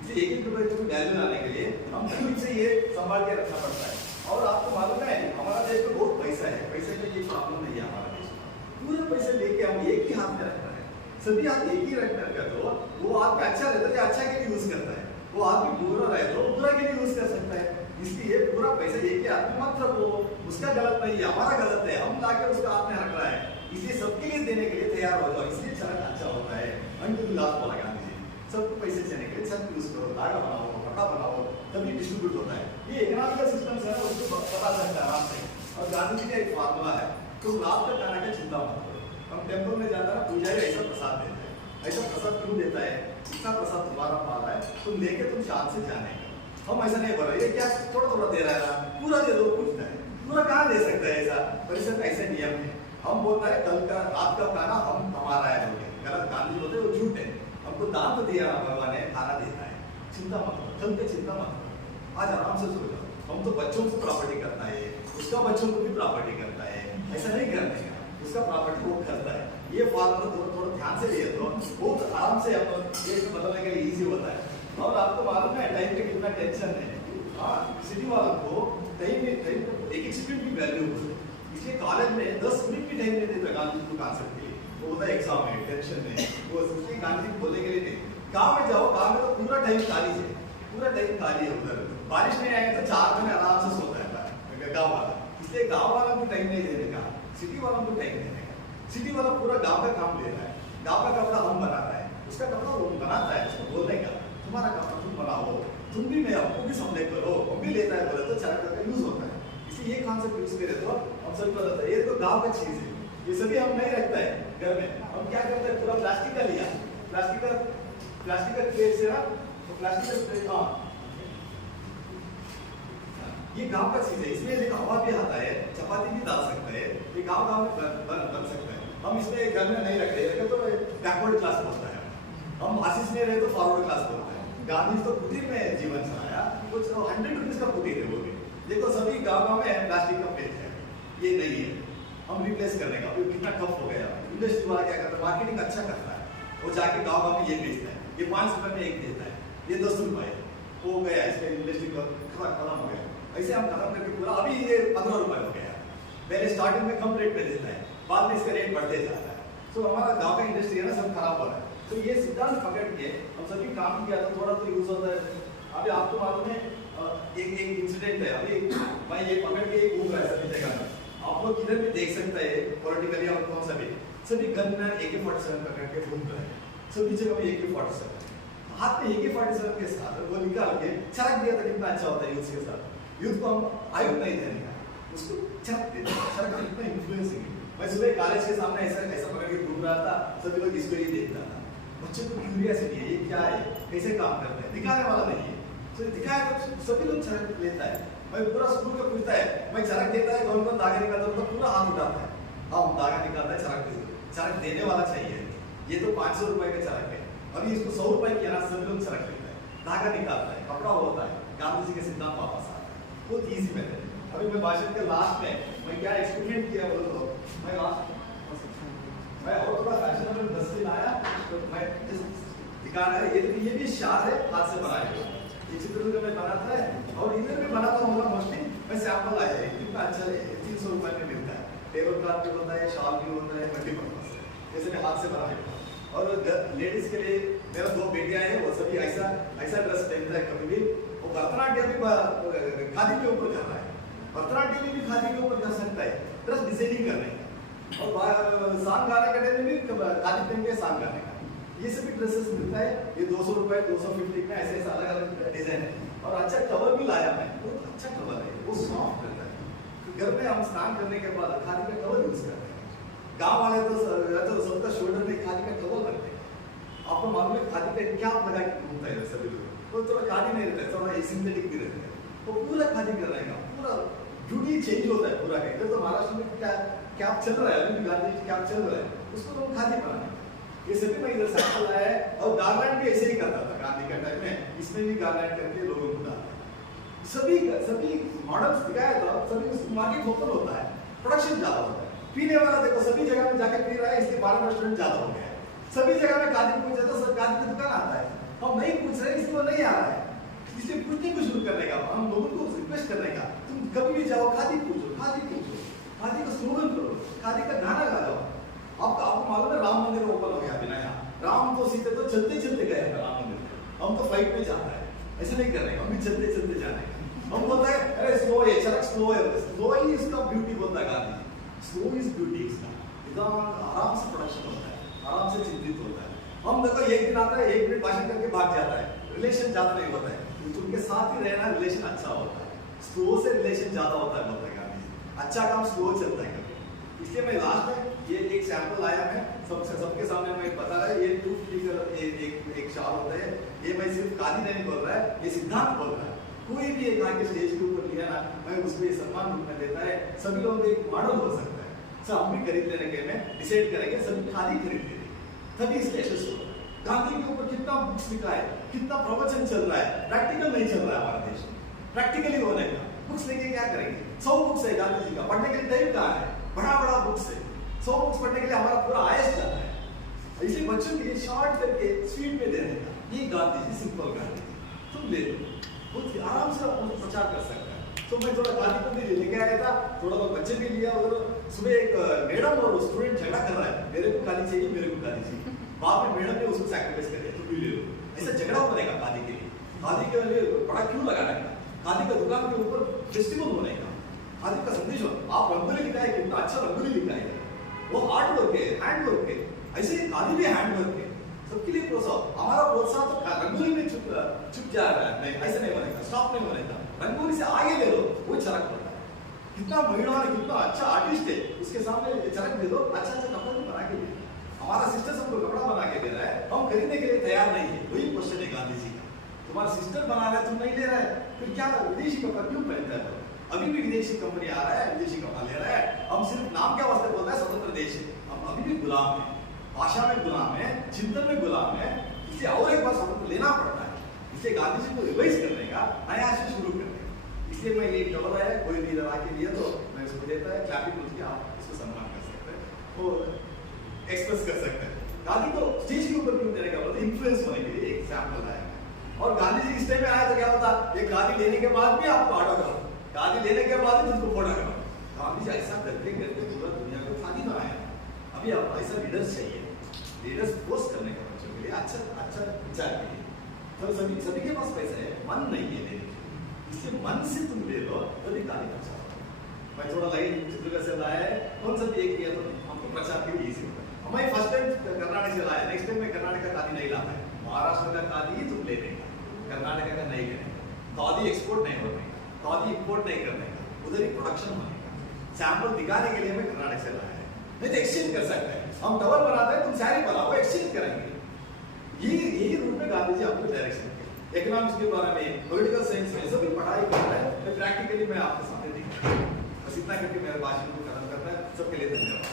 इसलिए 1-1 रुपए को वैल्यू लाने के लिए हम खुद से ये संभाल के रखना पड़ता है। और आपको मालूम है हमारा देश में बहुत पैसा है, पैसे में ये प्रॉब्लम नहीं है हमारा देश में। पूरे पैसे लेके हम एक ही हाथ में रखना है, सभी हाथ एक ही रखने का तो वो आदमी अच्छा रहता है, अच्छा के लिए यूज करता है, वो आदमी बुरा रहे तो बुरा के लिए यूज कर सकता है। इसलिए पूरा पैसा एक ही आदमी मत रखो, उसका गलत नहीं है, हमारा गलत है, हम लाके उसका हाथ में रख रहा है। इसलिए सबके लिए देने के लिए तैयार हो जाओ, इसलिए चलन अच्छा होता है। अंतिम लास्ट बोला गांधी जी, सबको पैसे देने के लिए सब यूज करो, धागा बनाओ, कपड़ा बनाओ, तभी डिस्ट्रीब्यूट होता है। ये इकोनॉमिकल सिस्टम है ना, उसको पता चलता है आराम से। और गांधी जी का एक फार्मूला है, तुम लाभ तक आने का चिंता मत करो। हम टेम्पल में जाता है, पुजारी ऐसा प्रसाद देता है, ऐसा प्रसाद क्यों देता है, इतना प्रसाद तुम्हारा पाला है, तुम लेके तुम शांत से जाने का। हम ऐसा नहीं बोल रहे, ये क्या थोड़ा थोड़ा दे रहा है, पूरा दे दो, पूछता है पूरा कहाँ दे सकता है, ऐसा परिषद का ऐसा नियम है। हम बोलता है कल का रात का खाना हम हमारा है, गलत गांधी बोलते हैं वो झूठ है। हमको दान तो दिया भगवान है, खाना देता है, चिंता मत करो, कल पे चिंता मत करो, आज आराम से सो जाओ। हम तो बच्चों को प्रॉपर्टी करता है, उसका बच्चों को भी प्रॉपर्टी करता है, ऐसा नहीं करने का, उसका प्रॉपर्टी वो करता है। ये फार्मूला थोड़ा ध्यान से लिए तो बहुत आराम से अपन देश में बदलने के लिए इजी होता है। और आपको मालूम है टाइम पे कितना टेंशन है। हाँ, सिटी वालों को टाइम एक सेकंड की वैल्यू होती है, इसलिए कॉलेज में 10 मिनट की टाइम नहीं देते गांधी जी को कॉन्सेप्ट के लिए। वो होता है एग्जाम में टेंशन में, वो सोचते गांधी जी बोलने के लिए नहीं। गाँव में जाओ, गाँव में तो पूरा टाइम खाली है, पूरा टाइम खाली है। उधर बारिश नहीं आएगी तो 4 घंटे आराम से सोता है गाँव वाला, इसलिए गाँव वालों को टाइम नहीं देने का, सिटी वालों को टाइम देने का। सिटी वाला पूरा गाँव का काम ले रहा है, गाँव का कपड़ा हम बना रहा है, उसका कपड़ा वो बनाता है, उसको बोलने का तुम्हारा कपड़ा तुम बनाओ, तुम भी मैं हमको भी समझे करो, हम भी लेता है बोले तो 4 का यूज होता है। इसलिए ये कॉन्सेप्ट यूज करे तो हम सब पता था, ये तो गाँव का चीज है, ये सभी हम नहीं रखता है घर में। हम क्या करते हैं, पूरा प्लास्टिक का लिया, प्लास्टिक का ट्रे से ना, तो प्लास्टिक का ट्रे, हाँ ये गांव का चीज है, इसमें एक हवा भी आता है, चपाती भी डाल सकते हैं, ये गांव गांव में बन सकता है। हम इसमें घर में नहीं रखते तो बैकवर्ड क्लास बोलता है, हम आशीष में रहे तो फॉरवर्ड क्लास बोलता है। गांधी तो कुटीर में जीवन चलाया, कुछ 100 रुपीज का कुटीर है वो भी। देखो सभी गांव गांव में प्लास्टिक का प्लेट है, ये नहीं है, हम रिप्लेस करने का अभी कितना टफ हो गया। इंडस्ट्री वाला क्या करता है, मार्केटिंग अच्छा करता है, वो जाके गांव गांव में ये बेचता है, ये 5 रुपए में एक देता है, ये 10 रुपए हो गया, इसका इंडस्ट्री खत्म हो गया। ऐसे हम खत्म करके पूरा अभी ये 15 रुपए हो गया। पहले स्टार्टिंग में कम रेट पे देता है, बाद में इसका रेट बढ़ते जाता है। तो हमारा गांव का इंडस्ट्री है ना सब खराब हो रहा है। तो ये सिद्धांत पकड़ के हम सभी काम किया तो थोड़ा तो यूज होता है। अभी आपको मालूम है एक इंसिडेंट है, अभी मैं ये पकड़ के घूम रहा है सभी जगह में, आप लोग किधर भी देख सकते हैं पॉलिटिकली और कौन सा भी सभी गन में AK-47 पकड़ के घूम रहे हैं, सभी जगह में AK-47 हाथ में AK-47 के साथ वो निकाल के चरक दिया तो कितना अच्छा होता है यूथ के साथ। यूथ को हम आयुध नहीं देने का, उसको चरक देते, चरक कितना इन्फ्लुएंसिंग है। मैं सुबह कॉलेज के सामने ऐसा पकड़ के घूम रहा था, सभी लोग इसको ही देख रहा था। बच्चों को क्यूरियोसिटी है, ये क्या है, कैसे काम करते हैं, दिखाने वाला नहीं है। तो दिखाया तो सभी लोग चरक लेता है। मैं पूरा स्कूल का पूछता है, मैं चरक देता है कौन कौन धागा निकालता है, तो पूरा हाथ उठाता है, हाँ धागा निकालता है, चरक देने वाला चाहिए। ये तो 500 रुपए का चरक है, अभी इसको 100 रुपए की अनाज सभी लोग चरक लेता है, धागा निकालता है, कपड़ा होता है, गांधी जी के सिद्धांत वापस आता है। बहुत ईजी मेथड है। अभी मैं भाषण के लास्ट में मैं क्या एक्सपेरिमेंट किया बोलो तो मैं और थोड़ा फैशनेबल ड्रेस लाया, तो मैं दिखा रहा है ये भी शार है, हाथ से बनाया हुआ। ये चित्र में बनाता है और इधर भी बनाता हूँ मोस्टली। मैं सैंपल आया है, कितना अच्छा है, 300 रुपए में मिलता है। टेबल क्लॉथ भी होता है, शाल भी होता है, मल्टीपर्पज है, जैसे मैं हाथ से बना लेता हूँ। और लेडीज के लिए मेरा 2 बेटियां हैं, वो सभी ऐसा ड्रेस पहनता है कभी भी। वो भरतनाट्यम भी खादी के ऊपर कर रहा है, भरतनाट्यम भी खादी के ऊपर कर सकता है, ड्रेस डिजाइनिंग करने का। और सांग गाने का टाइम भी खादी पहन के सांग गाने का, ये सभी ड्रेसेस मिलता है। ये 200 रुपए 250 में ऐसे अलग अलग डिजाइन है। और अच्छा कवर भी लाया मैं, बहुत अच्छा कवर है, वो सॉफ्ट रहता है। घर में हम स्नान करने के बाद खादी का कवर यूज करते हैं। गांव वाले तो सबका शोल्डर में खादी का कवर रखते हैं। आपको मालूम है खादी का क्या लगा के घूमता है सभी लोग, वो थोड़ा खादी नहीं रहता है, थोड़ा सिंथेटिक भी रहता है। वो पूरा खादी कर रहेगा, पूरा ब्यूटी चेंज होता है पूरा। इधर तो महाराष्ट्र में क्या चल रहा है, अभी गांधी क्या चल रहा है, उसको लोग खादी बनाने। ये सभी मैं इधर सैंपल लाया है। और गार्लैंड भी ऐसे ही करता था गांधी का टाइम में, इसमें भी गार्लैंड करके लोगों को डालते। सभी मॉडल्स दिखाया था, सभी मार्केट ओपन होता है, प्रोडक्शन ज्यादा होता है। पीने वाला देखो सभी जगह में जाके पी रहा है, इसलिए बार रेस्टोरेंट ज्यादा हो गया है। सभी जगह में खादी पूछे तो सब खादी की दुकान आता है। हम नहीं पूछ रहे इसलिए वो नहीं आ रहा है, इसलिए पूछने को शुरू करने का, हम लोगों को रिक्वेस्ट करने का, तुम कभी भी जाओ खादी पूछो, खादी का स्लोगन करो, खादी का गाना गा दो। आपको मालूम है राम मंदिर ओपन हो गया अभी नया, राम तो सीधे तो चलते चलते गए राम मंदिर, हम तो फ्लाइट में जाता है, ऐसा नहीं कर रहे, हम भी चलते चलते जा रहे हैं। हम बोलता है अरे स्लो है, चरक स्लो है, स्लो ही इसका ब्यूटी बोलता है गांधी, स्लो इज ब्यूटी इसका। एकदम आराम से प्रोडक्शन होता है, आराम से चिंतित होता है। हम देखो एक दिन आता है, 1 मिनट भाषण करके भाग जाता है, रिलेशन ज्यादा नहीं होता है, उनके साथ ही रहना रिलेशन अच्छा होता है, स्लो से रिलेशन ज्यादा होता है बोलता है गांधी। अच्छा काम स्लो चलता है। इसलिए मैं लास्ट में ये एक सैंपल आया मैं सबके सामने मैं बता रहा है, ये 250 का एक शाल होता है। ये मैं सिर्फ खादी नहीं बोल रहा है, ये सिद्धांत बोल रहा है। कोई भी एक आके स्टेज के ऊपर लिया ना, मैं उसमें सम्मान रूप में देता है, सभी लोग एक मॉडल हो सकता है। सर हम भी खरीद लेने के में डिसाइड करेंगे, सभी खादी खरीद लेंगे, तभी इसके यशस्वी होगा। गांधी के ऊपर कितना बुक्स लिखा है, कितना प्रवचन चल रहा है, प्रैक्टिकल नहीं चल रहा है हमारे देश में, प्रैक्टिकली होने का। बुक्स लेके क्या करेंगे, 100 बुक्स है गांधी जी का, पढ़ने के लिए टाइम कहाँ है, बड़ा बुक्स है, 100 बुक्स पढ़ने के लिए हमारा पूरा आयस जाता है। इसलिए बच्चों के लिए शॉर्ट करके स्पीड में देने का, ये गांधी जी सिंपल गांधी जी, तुम ले लो, बहुत आराम से आप प्रचार कर सकते हैं। तो मैं थोड़ा गांधी को भी लेके आया था, थोड़ा बहुत बच्चे भी लिया। उधर सुबह एक मैडम और स्टूडेंट झगड़ा कर रहा है, मेरे को गाली चाहिए, मेरे को गाली चाहिए। बाद में मैडम ने उसको सैक्रिफाइस कर दिया, तुम भी ले लो। ऐसा झगड़ा बनेगा खादी के लिए, खादी के लिए बड़ा क्यों लगाने का, खादी का दुकान के ऊपर फेस्टिवल होने का, खादी का संदेश हो। आप रंगोली लिखा है, कितना अच्छा रंगोली लिखा है, वो आर्ट वर्क है, हैंड वर्क है। ऐसे ही खादी भी हैंड वर्क है, सबके लिए प्रोत्साहन। हमारा प्रोत्साहन तो रंगोली में चुप जा रहा है, नहीं ऐसे नहीं बनेगा, स्टॉप नहीं बनेगा, रंगोली से आगे ले लो, वो चरक होता है। कितना महिला है, कितना अच्छा आर्टिस्ट है, उसके सामने चरक दे दो, अच्छा कपड़ा भी बना के दे। हमारा सिस्टर सबको कपड़ा बना के दे रहा है, हम खरीदने के लिए तैयार नहीं है। वही क्वेश्चन है गांधी जी का, तुम्हारा सिस्टर बना रहा है, तुम नहीं ले रहा है, फिर क्या विदेशी कपड़ा क्यों पहनता है? अभी भी विदेशी कंपनी आ रहा है, विदेशी कपड़ा ले रहा है, हम सिर्फ नाम क्या वास्ते बोलते हैं स्वतंत्र देश है, हम अभी भी गुलाम है, भाषा में गुलाम है, चिंतन में गुलाम है, इसे और एक बार स्वतंत्र लेना पड़ता है, इसे गांधी जी को रिवाइज करने का नया से शुरू करने का। इसलिए मैं ये डबल है, कोई लीडर आके लिया तो मैं उसको देता है क्लैपिंग होती है, आप इसको सम्मान कर सकते हैं और एक्सप्रेस कर सकते हैं। गांधी को स्टेज के ऊपर क्यों देने का मतलब इन्फ्लुएंस होने के लिए एग्जाम्पल आया और गांधी जी इस टाइम में आया तो क्या होता, ये गांधी लेने के बाद भी आपको ऑर्डर करो, गांधी लेने के बाद भी तुमको फोड़ा करो। गांधी जी ऐसा करते करते पूरा दुनिया को खादी बनाया। अभी आप ऐसा लीडर्स चाहिए, लीडर्स पोस्ट करने का बच्चों के लिए अच्छा विचार के लिए। तो सभी के पास पैसा है, मन नहीं है लेने के, इसलिए मन से तुम ले लो तभी गांधी अच्छा होगा। मैं थोड़ा लाइन चित्रकूट से लाया है, कौन सा एक किया तो हमको प्रचार के लिए इजी होगा। मैं फर्स्ट टाइम कर्नाटक से लाया, नेक्स्ट टाइम मैं कर्नाटक का खादी नहीं लाता है, महाराष्ट्र का खादी ही तुम ले लेगा, कर्नाटक का नहीं करेगा। खादी एक्सपोर्ट नहीं होने का, खादी इंपोर्ट नहीं करने का, उधर ही प्रोडक्शन होने का। सैंपल दिखाने के लिए मैं कर्नाटक से लाया है, नहीं तो एक्सचेंज कर सकते हैं। हम टॉवल बनाते हैं, तुम साड़ी बनाओ, एक्सचेंज करेंगे। यही रूप में गांधी जी आपको डायरेक्शन दिया। इकोनॉमिक्स के बारे में, पॉलिटिकल साइंस में सभी पढ़ाई करता है, मैं प्रैक्टिकली मैं आपके सामने दिखा रहा हूं। बस इतना करके मेरे भाषण को खत्म करता है। सबके लिए धन्यवाद।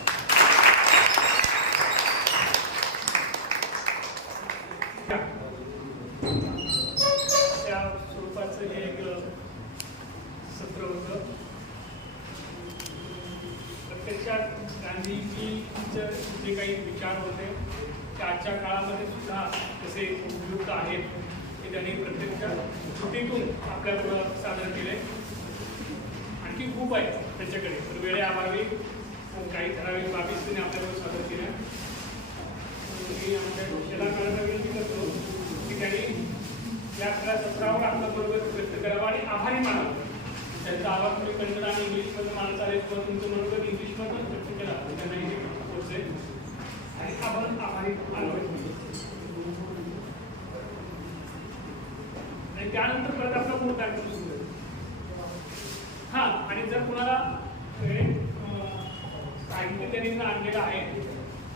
त्या स्वरूपाचं हे एक सत्र होतं. प्रत्यक्षात गांधीजींचे जे काही विचार होते ते आजच्या काळामध्ये सुद्धा कसे उपयुक्त आहेत हे त्यांनी प्रत्यक्ष कृतीतून आपल्यापुढं सादर केले. आणखी खूप आहे त्याच्याकडे, तर वेळेअभावी काही ठराविक बाबी त्यांनी आपल्याकडे सादर केल्या. मी आमच्या डोक्याला कळायला विनंती करतो की त्यांनी या सत्रावर आपलं बरोबर व्यक्त करावं आणि आभारी मानावं. त्यांचा आवाज तुम्ही कन्नड आणि इंग्लिशमध्ये मानता आले किंवा तुमचं मनोगत इंग्लिशमधून व्यक्त केला त्यांनाही पोचेल आणि आपण आभारी मानावे. आणि त्यानंतर परत आपला मूळ कार्यक्रम सुरू आहे. हां, आणि जर कुणाला साहित्य त्यांनी आणलेलं आहे,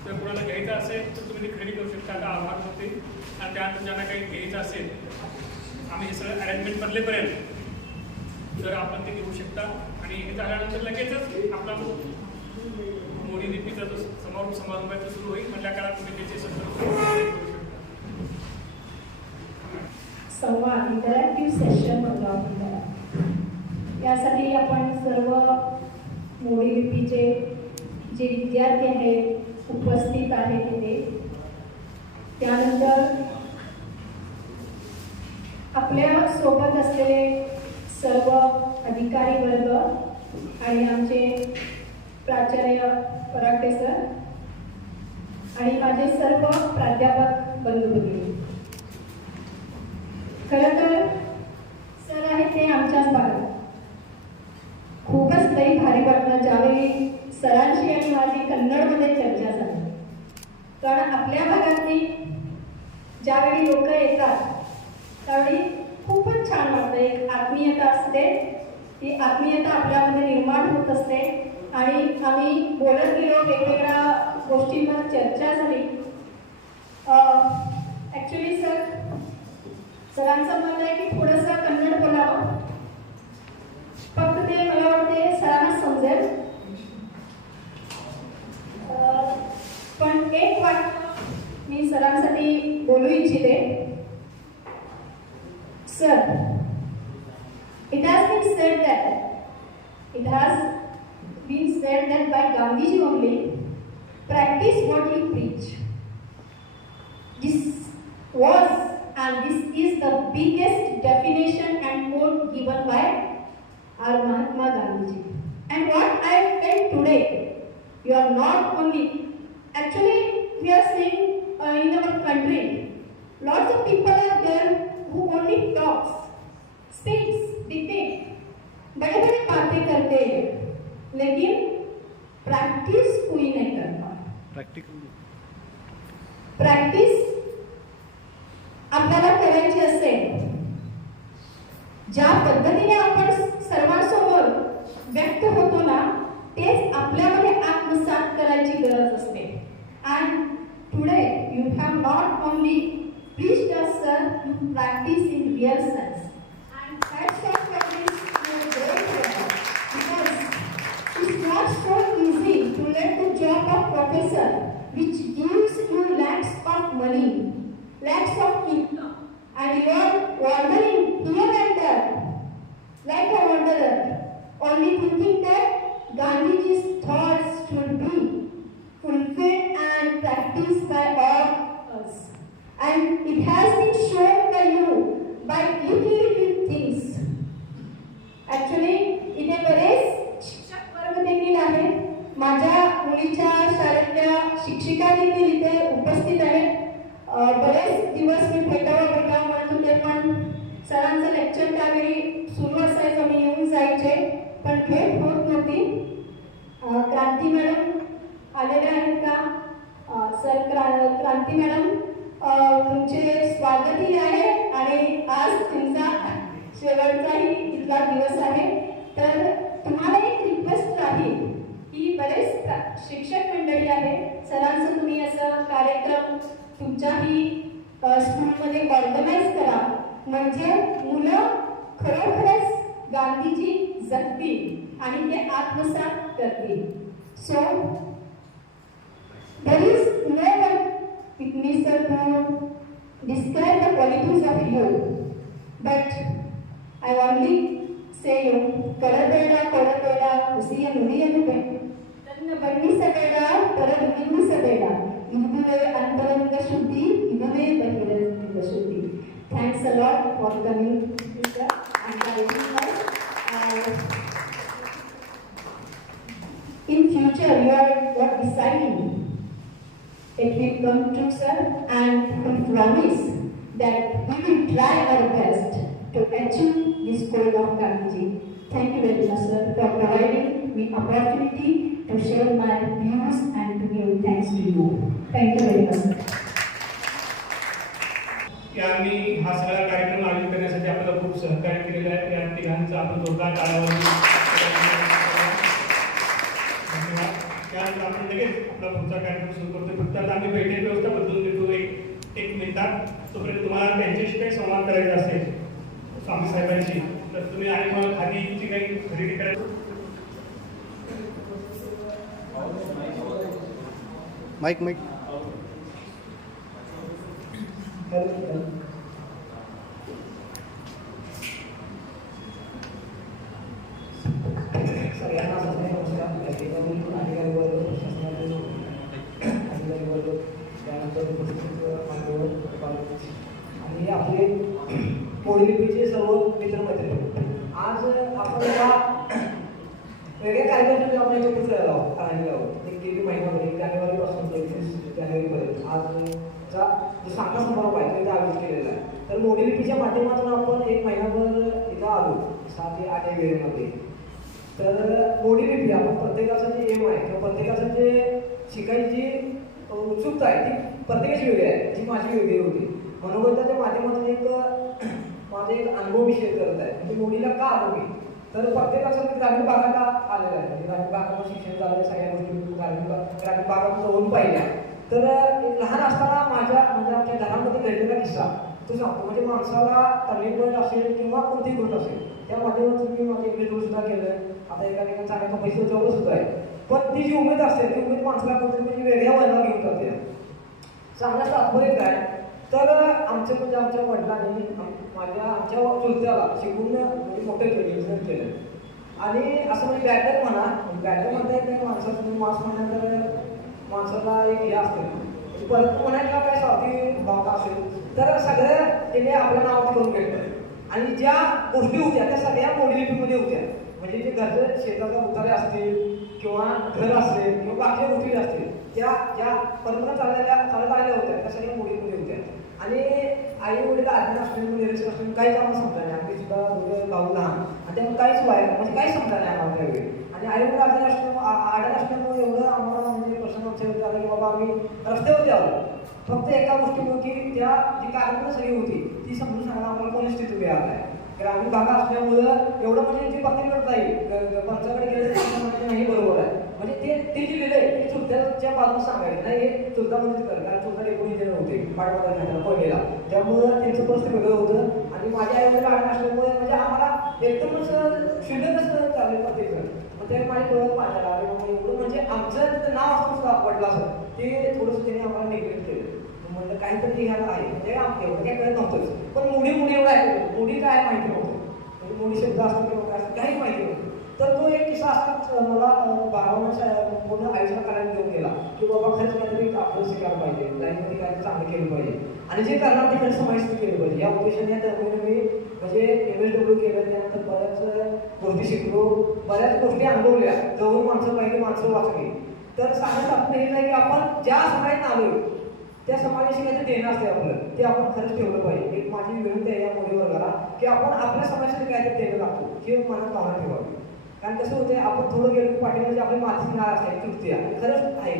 जर कुणाला घ्यायचं असेल तर तुम्ही ते खरेदी करू शकता. आता आभार होते आणि त्यानंतर ज्यांना काही घ्यायचं असेल, आम्ही हे सगळं अरेंजमेंट बदलेपर्यंत तर आपण ते घेऊ शकता. आणि हे झाल्यानंतर लगेचच आपला मोडी लिपीचा जो समारंभाचा सुरू होईल, मधल्या काळात तुम्ही त्याचे सत्र संवाद इंटरॅक्टिव्ह सेशन होतं आपल्याला. यासाठी आपण सर्व मोडी लिपीचे जे विद्यार्थी आहेत उपस्थित आहेत तिथे. त्यानंतर आपल्या सोबत असलेले सर्व अधिकारी वर्ग आणि आमचे प्राचार्य पराटे सर आणि माझे सर्व प्राध्यापक बंधू भगिनी. खरं तर सर आहे ते आमच्याच भागात. खूपच लई भारी वाटलं ज्यावेळी सरांची आणि माझी कन्नडमध्ये चर्चा झाली. कारण आपल्या भागातली ज्यावेळी लोक येतात त्यावेळी खूपच छान वाटतं. एक आत्मीयता असते, ती आत्मीयता आपल्यामध्ये निर्माण होत असते आणि आम्ही बोलत गेलो, वेगवेगळ्या गोष्टींवर चर्चा झाली. ॲक्च्युली सरांचं म्हणणं आहे की थोडंसं कन्नड बोलावं, फक्त ते मला वाटते सरांना समजेल. पण एक वाक्य मी सरांसाठी बोलू इच्छिते. Sir, it has been said that by Gandhiji only, practice what you preach. This was and this is the biggest definition and quote given by our Mahatma Gandhiji. And what I felt today, you are not only, actually we are seeing in our country, lots of people are there who only talks, speaks, dictates, बड़े-बड़े बातें करते हैं, लेकिन practice कोई नहीं करता. Practice आपल्याला करायची असेल, ज्या पद्धतीने आपण सर्वांसमोर व्यक्त होतो ना, तेच आपल्यामध्ये आत्मसात करायची गरज असते. And today you have not only preached us, sir, you practice in real sense. And that's what practice is great for us. professor which gives you lakhs of money, lakhs of income, and you are wandering here and there like a wanderer, only thinking that Gandhiji's thoughts should be fulfilled and practiced by all us. And it has been shown by you by little things. Actually, इथे बरेच शिक्षक वर्ग देखील आहेत. माझ्या मुलीच्या शाळेतल्या शिक्षिका देखील इथे उपस्थित आहेत. बरेच दिवस मी भेटावं म्हणत होते, पण सरांचं लेक्चर त्यावेळी सुरू असायचं, मी येऊन जायचे, पण भेट होत नव्हती. क्रांती मॅडम आलेल्या आहेत का? सर क्रांती मॅडम, तुमचे स्वागतही आहे आणि आज तुमचा शेवटचाही इथला दिवस आहे. तर तुम्हाला एक रिक्वेस्ट राहील की बरेच शिक्षक मंडळी आहे, सरांचं तुम्ही असं कार्यक्रम तुमच्याही स्कूलमध्ये ऑर्गनाईज करा, म्हणजे मुलं खरोखरच गांधीजी जगतील आणि ते आत्मसात करतील. So there is no one with me, sir, to describe the qualities of you, but I only say you ಕೊಡಬೇಡ ಹುಸಿಯ ನುಡಿಯನ್ನು ತನ್ನ ಬಣ್ಣಿಸಬೇಡ ಪರದುಗಿಸಬೇಡ, ಇದುವೇ ಅಂತರಂಗ ಶುದ್ಧಿ, ಇದುವೇ ಬಹಿರಂಗ ಶುದ್ಧಿ. Thanks a lot for coming, sir, and guiding us. In future, you are deciding. It will come true, sir, and we promise that we will try our best to achieve this goal of Gandhiji. Thank you very much, sir, for providing me opportunity to share my views and to give thanks to you. Thank you very much, sir. यांनी हा सगळा कार्यक्रम आयोजित करण्यासाठी आपल्याला खूप सहकार्य केलेलं आहे. या तिघांचा आपण जोरदार टाळ्या त्यानंतर आपण लगेच आपला पुढचा कार्यक्रम सुरू करतो. फक्त आता आम्ही बैठक व्यवस्था बदलून देतो एक मिनिटात. तोपर्यंत तुम्हाला त्यांच्याशी काही संवाद करायचा असेल स्वामी साहेबांशी, तर तुम्ही आणि मला खादीची काही खरेदी करायची. माईक सगळ्यांना नमस्कार. अधिकारी वर्ग, प्रशासनाचे अधिकारी वर्ग, त्यानंतर उपस्थित मान्यवर आणि आपले मोडीलिपीचे सर्व मित्रमैत्रिणी, आज आपण या वेगळ्या कार्यक्रमासाठी आपण एकत्र करायला आहोत. करायला आहोत एक गेली महिन्यामध्ये जानेवारीपासून 31 जानेवारीपर्यंत आजचा जो सांगता समारोप आहे तो आयोजित केलेला आहे. तर मोडीलिपीच्या माध्यमातून आपण एक महिनाभर इथं आलो 7 ते 8 वेळेमध्ये. तर मोडीलिपी आपण प्रत्येकाचं जे एम आहे किंवा प्रत्येकाचं जे शिकायची उत्सुकता आहे ती प्रत्येकाची वेगळी आहे. जी माझी वेगळी होती. मनोगताच्या माध्यमातून माझा एक अनुभव मी शेअर करत आहे. म्हणजे मोडीला का आलो मी, तर प्रत्येकाचं मी ग्रामीण भागाला आलेलं आहे. म्हणजे ग्रामीण भागात शिक्षण झालं, सगळ्या गोष्टी ग्रामीण भागात जाऊन पाहिल्या. तर लहान असताना म्हणजे आमच्या घरामध्ये घडलेला किस्सा तो सांगतो. म्हणजे माणसाला टर्निंग पॉईंट असेल किंवा कोणतीही गोष्ट असेल त्या माध्यमातून मी माझे इंग्लिश सुद्धा केलं. आता एका चांगल्या पैसे जवळ सुद्धा आहे. पण ती जी उमेद असते ती उमेद माणसाला कुठेतरी म्हणजे वेगळ्या वळणावर घेऊन जाते. सांगण्याचं तात्पर्य काय, तर आमच्या वडिलांनी आमच्या चुलत्याला शिकून म्हणजे मोठं केलं केलं. आणि असं म्हणजे बॅटर म्हणता येत नाही माणसाचं. माणूस म्हणल्यानंतर माणसाला एक हे असते, परत म्हणायला काय स्वार्थी भावना असेल तर सगळ्या त्याने आपल्या नावात करून घेतलं. आणि ज्या गोष्टी होत्या त्या सगळ्या मोडीलिपीमध्ये होत्या. म्हणजे जे घरचे शेताचा उतारे असतील किंवा घर असेल किंवा बाकीच्या गोष्टी असतील त्या ज्या परंपरा चालत आलेल्या होत्या त्या सगळ्या मोडीमध्ये होत्या. आणि आई वडील आधी असल्यामुळे निरीक्षण असल्यामुळे काहीच आम्हाला समजा नाही. आम्ही सुद्धा दोघं भाऊ लहान आणि त्यामुळे काहीच व्हायला म्हणजे काहीच समजा नाही आम्हाला त्यावेळी. आणि आई वडील आधी असल्यामुळे एवढं आम्हाला म्हणजे प्रश्न आमच्या आला की बाबा आम्ही रस्त्यावरती आलो. फक्त एका गोष्टीमुळे की त्या जी कार्यक्रम सगळी होती ती समजून सांगायला आम्हाला कोणीच तिथे वेळ आला आहे. ग्रामीण भाग असल्यामुळं एवढं म्हणजे जे प्रत्येकडे जाईल पंचाकडे गेलं नाही बरोबर आहे. म्हणजे ते जे लिहिलंय ते चुलत्याच्या बाजूला सांगायचं नाही. हे चुलतामध्येच कर, कारण चुलता 19 जण होते पाठवायला घातला पहिलेला. त्यामुळं त्यांचं परिस्थिती वेगळं होतं. आणि माझ्या आई वडील आठ असल्यामुळे म्हणजे आम्हाला एकदमच शिल्लकच चालले प्रत्येक. मग ते माझ्या डोळ्यात पाणी आलं. अरे बाबा एवढं म्हणजे आमचं तिथं नाव असं सुद्धा पडलं असं ते थोडंसं त्याने आम्हाला निग्लेक्ट केलं. म्हणलं काहीतरी ह्याला आहे म्हणजे एवढं काय कळत नव्हतंच. पण मोडी एवढं ऐकलं, मोडी काय माहिती नव्हतं, म्हणजे मोडी शब्द असतो किंवा काय असतं काही माहिती नव्हतं. तर तो एक किस्सा असताच मला बाबांना पूर्ण आयुष्याला करायला घेऊन गेला की बाबा खरंच काहीतरी आपलं शिकायला पाहिजे, लाईफमध्ये काहीतरी चांगलं केलं पाहिजे आणि जे करणार ते खरं समाविष्ट केलं पाहिजे. या उद्देशाने या दरम्यान मी म्हणजे MSW केलं, त्यानंतर बऱ्याच गोष्टी शिकलो, बऱ्याच गोष्टी अनुभवल्या, जवळ माणसं पाहिजे, माणसं वाचली. तर सांगायचं आपलं हेच आहे की आपण ज्या समाजात आलोय त्या समाजाशी काहीतरी देणं असते आपलं, ते आपण खरंच ठेवलं पाहिजे. एक माझी विनंती आहे या मोडी वर्गाला की आपण आपल्या समाजासाठी काहीतरी देणं लागतो हे मनात भावना ठेवावी. कारण कसं होते आपण थोडं गेलो पाठीमध्ये आपली मातीची नाळ असते तुटते आणि खरंच आहे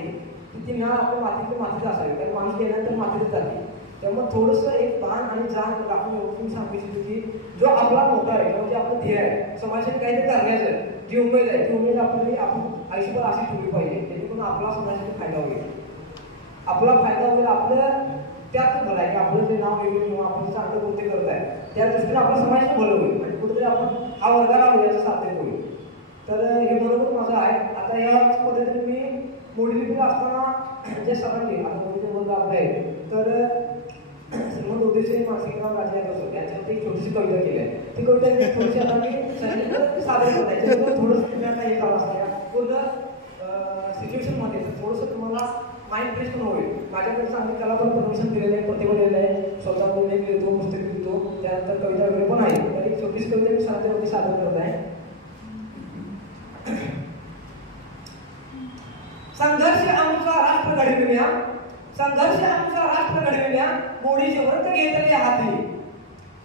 ती नाळ आपल्या मातीत असावी, कारण माणूस गेल्यानंतर मातीत जाते. त्यामुळे थोडंसं एक भान आणि जाण आपण एवढं सांगू इच्छितो की जो आपला मोठा आहे म्हणजे आपलं ध्येय आहे समाजासाठी काहीतरी करण्याचं, जी उमेद आहे ती उमेद आपण आयुष्यभर अशी ठेवली पाहिजे जेणेकरून आपला समाजासाठी फायदा होईल, आपला फायदा होईल. आपलं त्यात भलं आहे की आपलं जे नाव येईल किंवा आपण चांगलं गोष्टी करत आहे त्या दृष्टीने आपल्या समाजाचं भलं होईल आणि कुठेतरी आपण हा वर्गाला आलो याचं साध्य होईल. तर हे बरोबर माझं आहे. आता याच पद्धतीने मी मोडीलिपीला असताना जे सरांनी आता मोडीचे वर्ग आपले आहे तर श्रीमंत उदयसिंह मानसिंगराव राजे असो यांच्यावरती एक छोटीशी कविता केली आहे. ती कविता मी थोडीशी आता मी सादर करत आहे त्याच्यामुळे थोडंसं आता हे झालं असतं पूर्ण सिच्युएशनमध्ये थोडंसं तुम्हाला माइंड फ्रेश पण होईल. माझ्याकडे चांगली कला पण परमिशन दिलेलं आहे, प्रतिभा दिलेलं आहे, स्वतः मी लिहितो, पुस्तक लिहितो, त्यानंतर कविता वगैरे पण आहे. तर एक छोटीशी कविता मी सरांच्यावरती सादर करत आहे. संघर्ष आमचा राष्ट्र घडविल्या, संघर्ष आमचा राष्ट्र घडविल्या, मोडीचे व्रत घेतले हाती.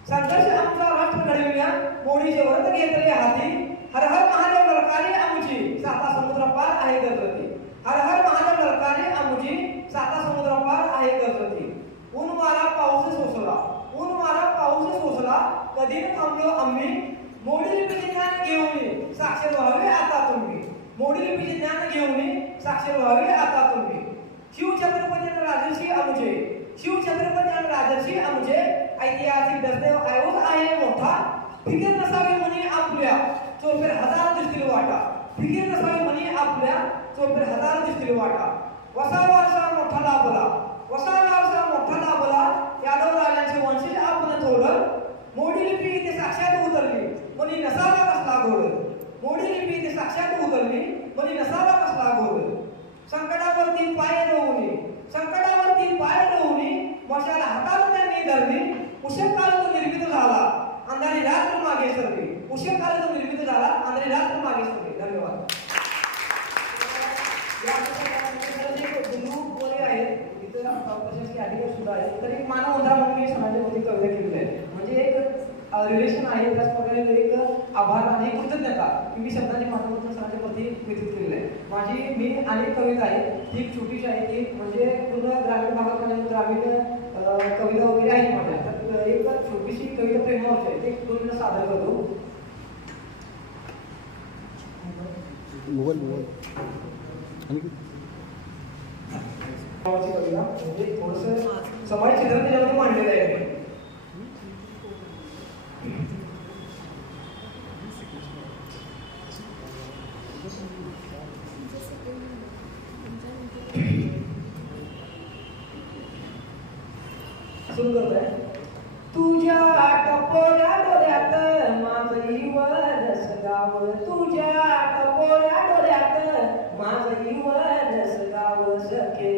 संघर्ष आमचा राष्ट्र घडविल्या, मोडीचे व्रत घेतले हाती. हर हर महादेव ललकारी आमुची, साता समुद्र पार आहे गजरती. हर हर महादेव ललकारी आमुची, साता समुद्र पार आहे गजरती. ऊन वारा पाऊस सोसला, ऊन वारा पाऊस सोसला, कधी थांबलो आम्ही. मोडीलिपीचे ज्ञान घेऊन साक्षर व्हावे आता तुम्ही. मोडीलिपीचे ज्ञान घेऊन साक्षर व्हावे आता तुम्ही. शिवछत्रपती आणि राजर्षी आमुचे, शिवछत्रपती आणि राजर्षी आमुचे ऐतिहासिक दस्तऐवज आहे मोठा. फिकीर नसावी म्हणे आपल्या चोपेर हजार दिसतील वाटा. फिकीर नसावी म्हणे आपल्या चोपेर हजार दिसतील वाटा. वसा वारसा मोठा लाभला, वसा वारसा मोठा लाभला, यादव राजांचे वंशज आपण थोडं. मोडीलिपी इथे साक्षात उतरली म्हणे नसावा कसला घोड. मोडीलिपी इथे साक्षात उतरली म्हणे नसावा कसला घोड. संकटावरती पाय रोवली, संकटावरती पाय रोवली, मशाला हातात त्यांनी धरली. उशीर काळ तो निर्मित झाला, अंधारी रात्र मागे सरली. उशीर काळ तो निर्मित झाला, अंधारी रात्र मागे सरली. धन्यवाद. प्रशासकीय अधिकारी सुद्धा आहे. तर एक मानव उदाहरण म्हणून मी समाजामध्ये कविता केलेली आहे. म्हणजे एक रिलेशन आहे, त्याचप्रकारे एक आभार आणि कृतज्ञता मी शब्दांच्या माध्यमातून समाजाच्या प्रती व्यतीत केलेलं आहे. माझी मी अनेक कविता आहे, ती एक छोटीशी आहे की म्हणजे पूर्ण ग्रामीण भागात म्हणजे ग्रामीण कविता वगैरे आहेत माझ्या. तर एक छोटीशी कविता प्रेमावरची आहे, ते पूर्ण सादर करतो. कविता म्हणजे थोडंसं समाज चित्र त्याच्यामध्ये मांडलेलं आहे. सुरू करतोय. तुझ्या टपोऱ्या डोळ्यात माझं इवरस गाव, तुझ्या टपोऱ्या डोळ्यात माझं इवरस गाव. सखे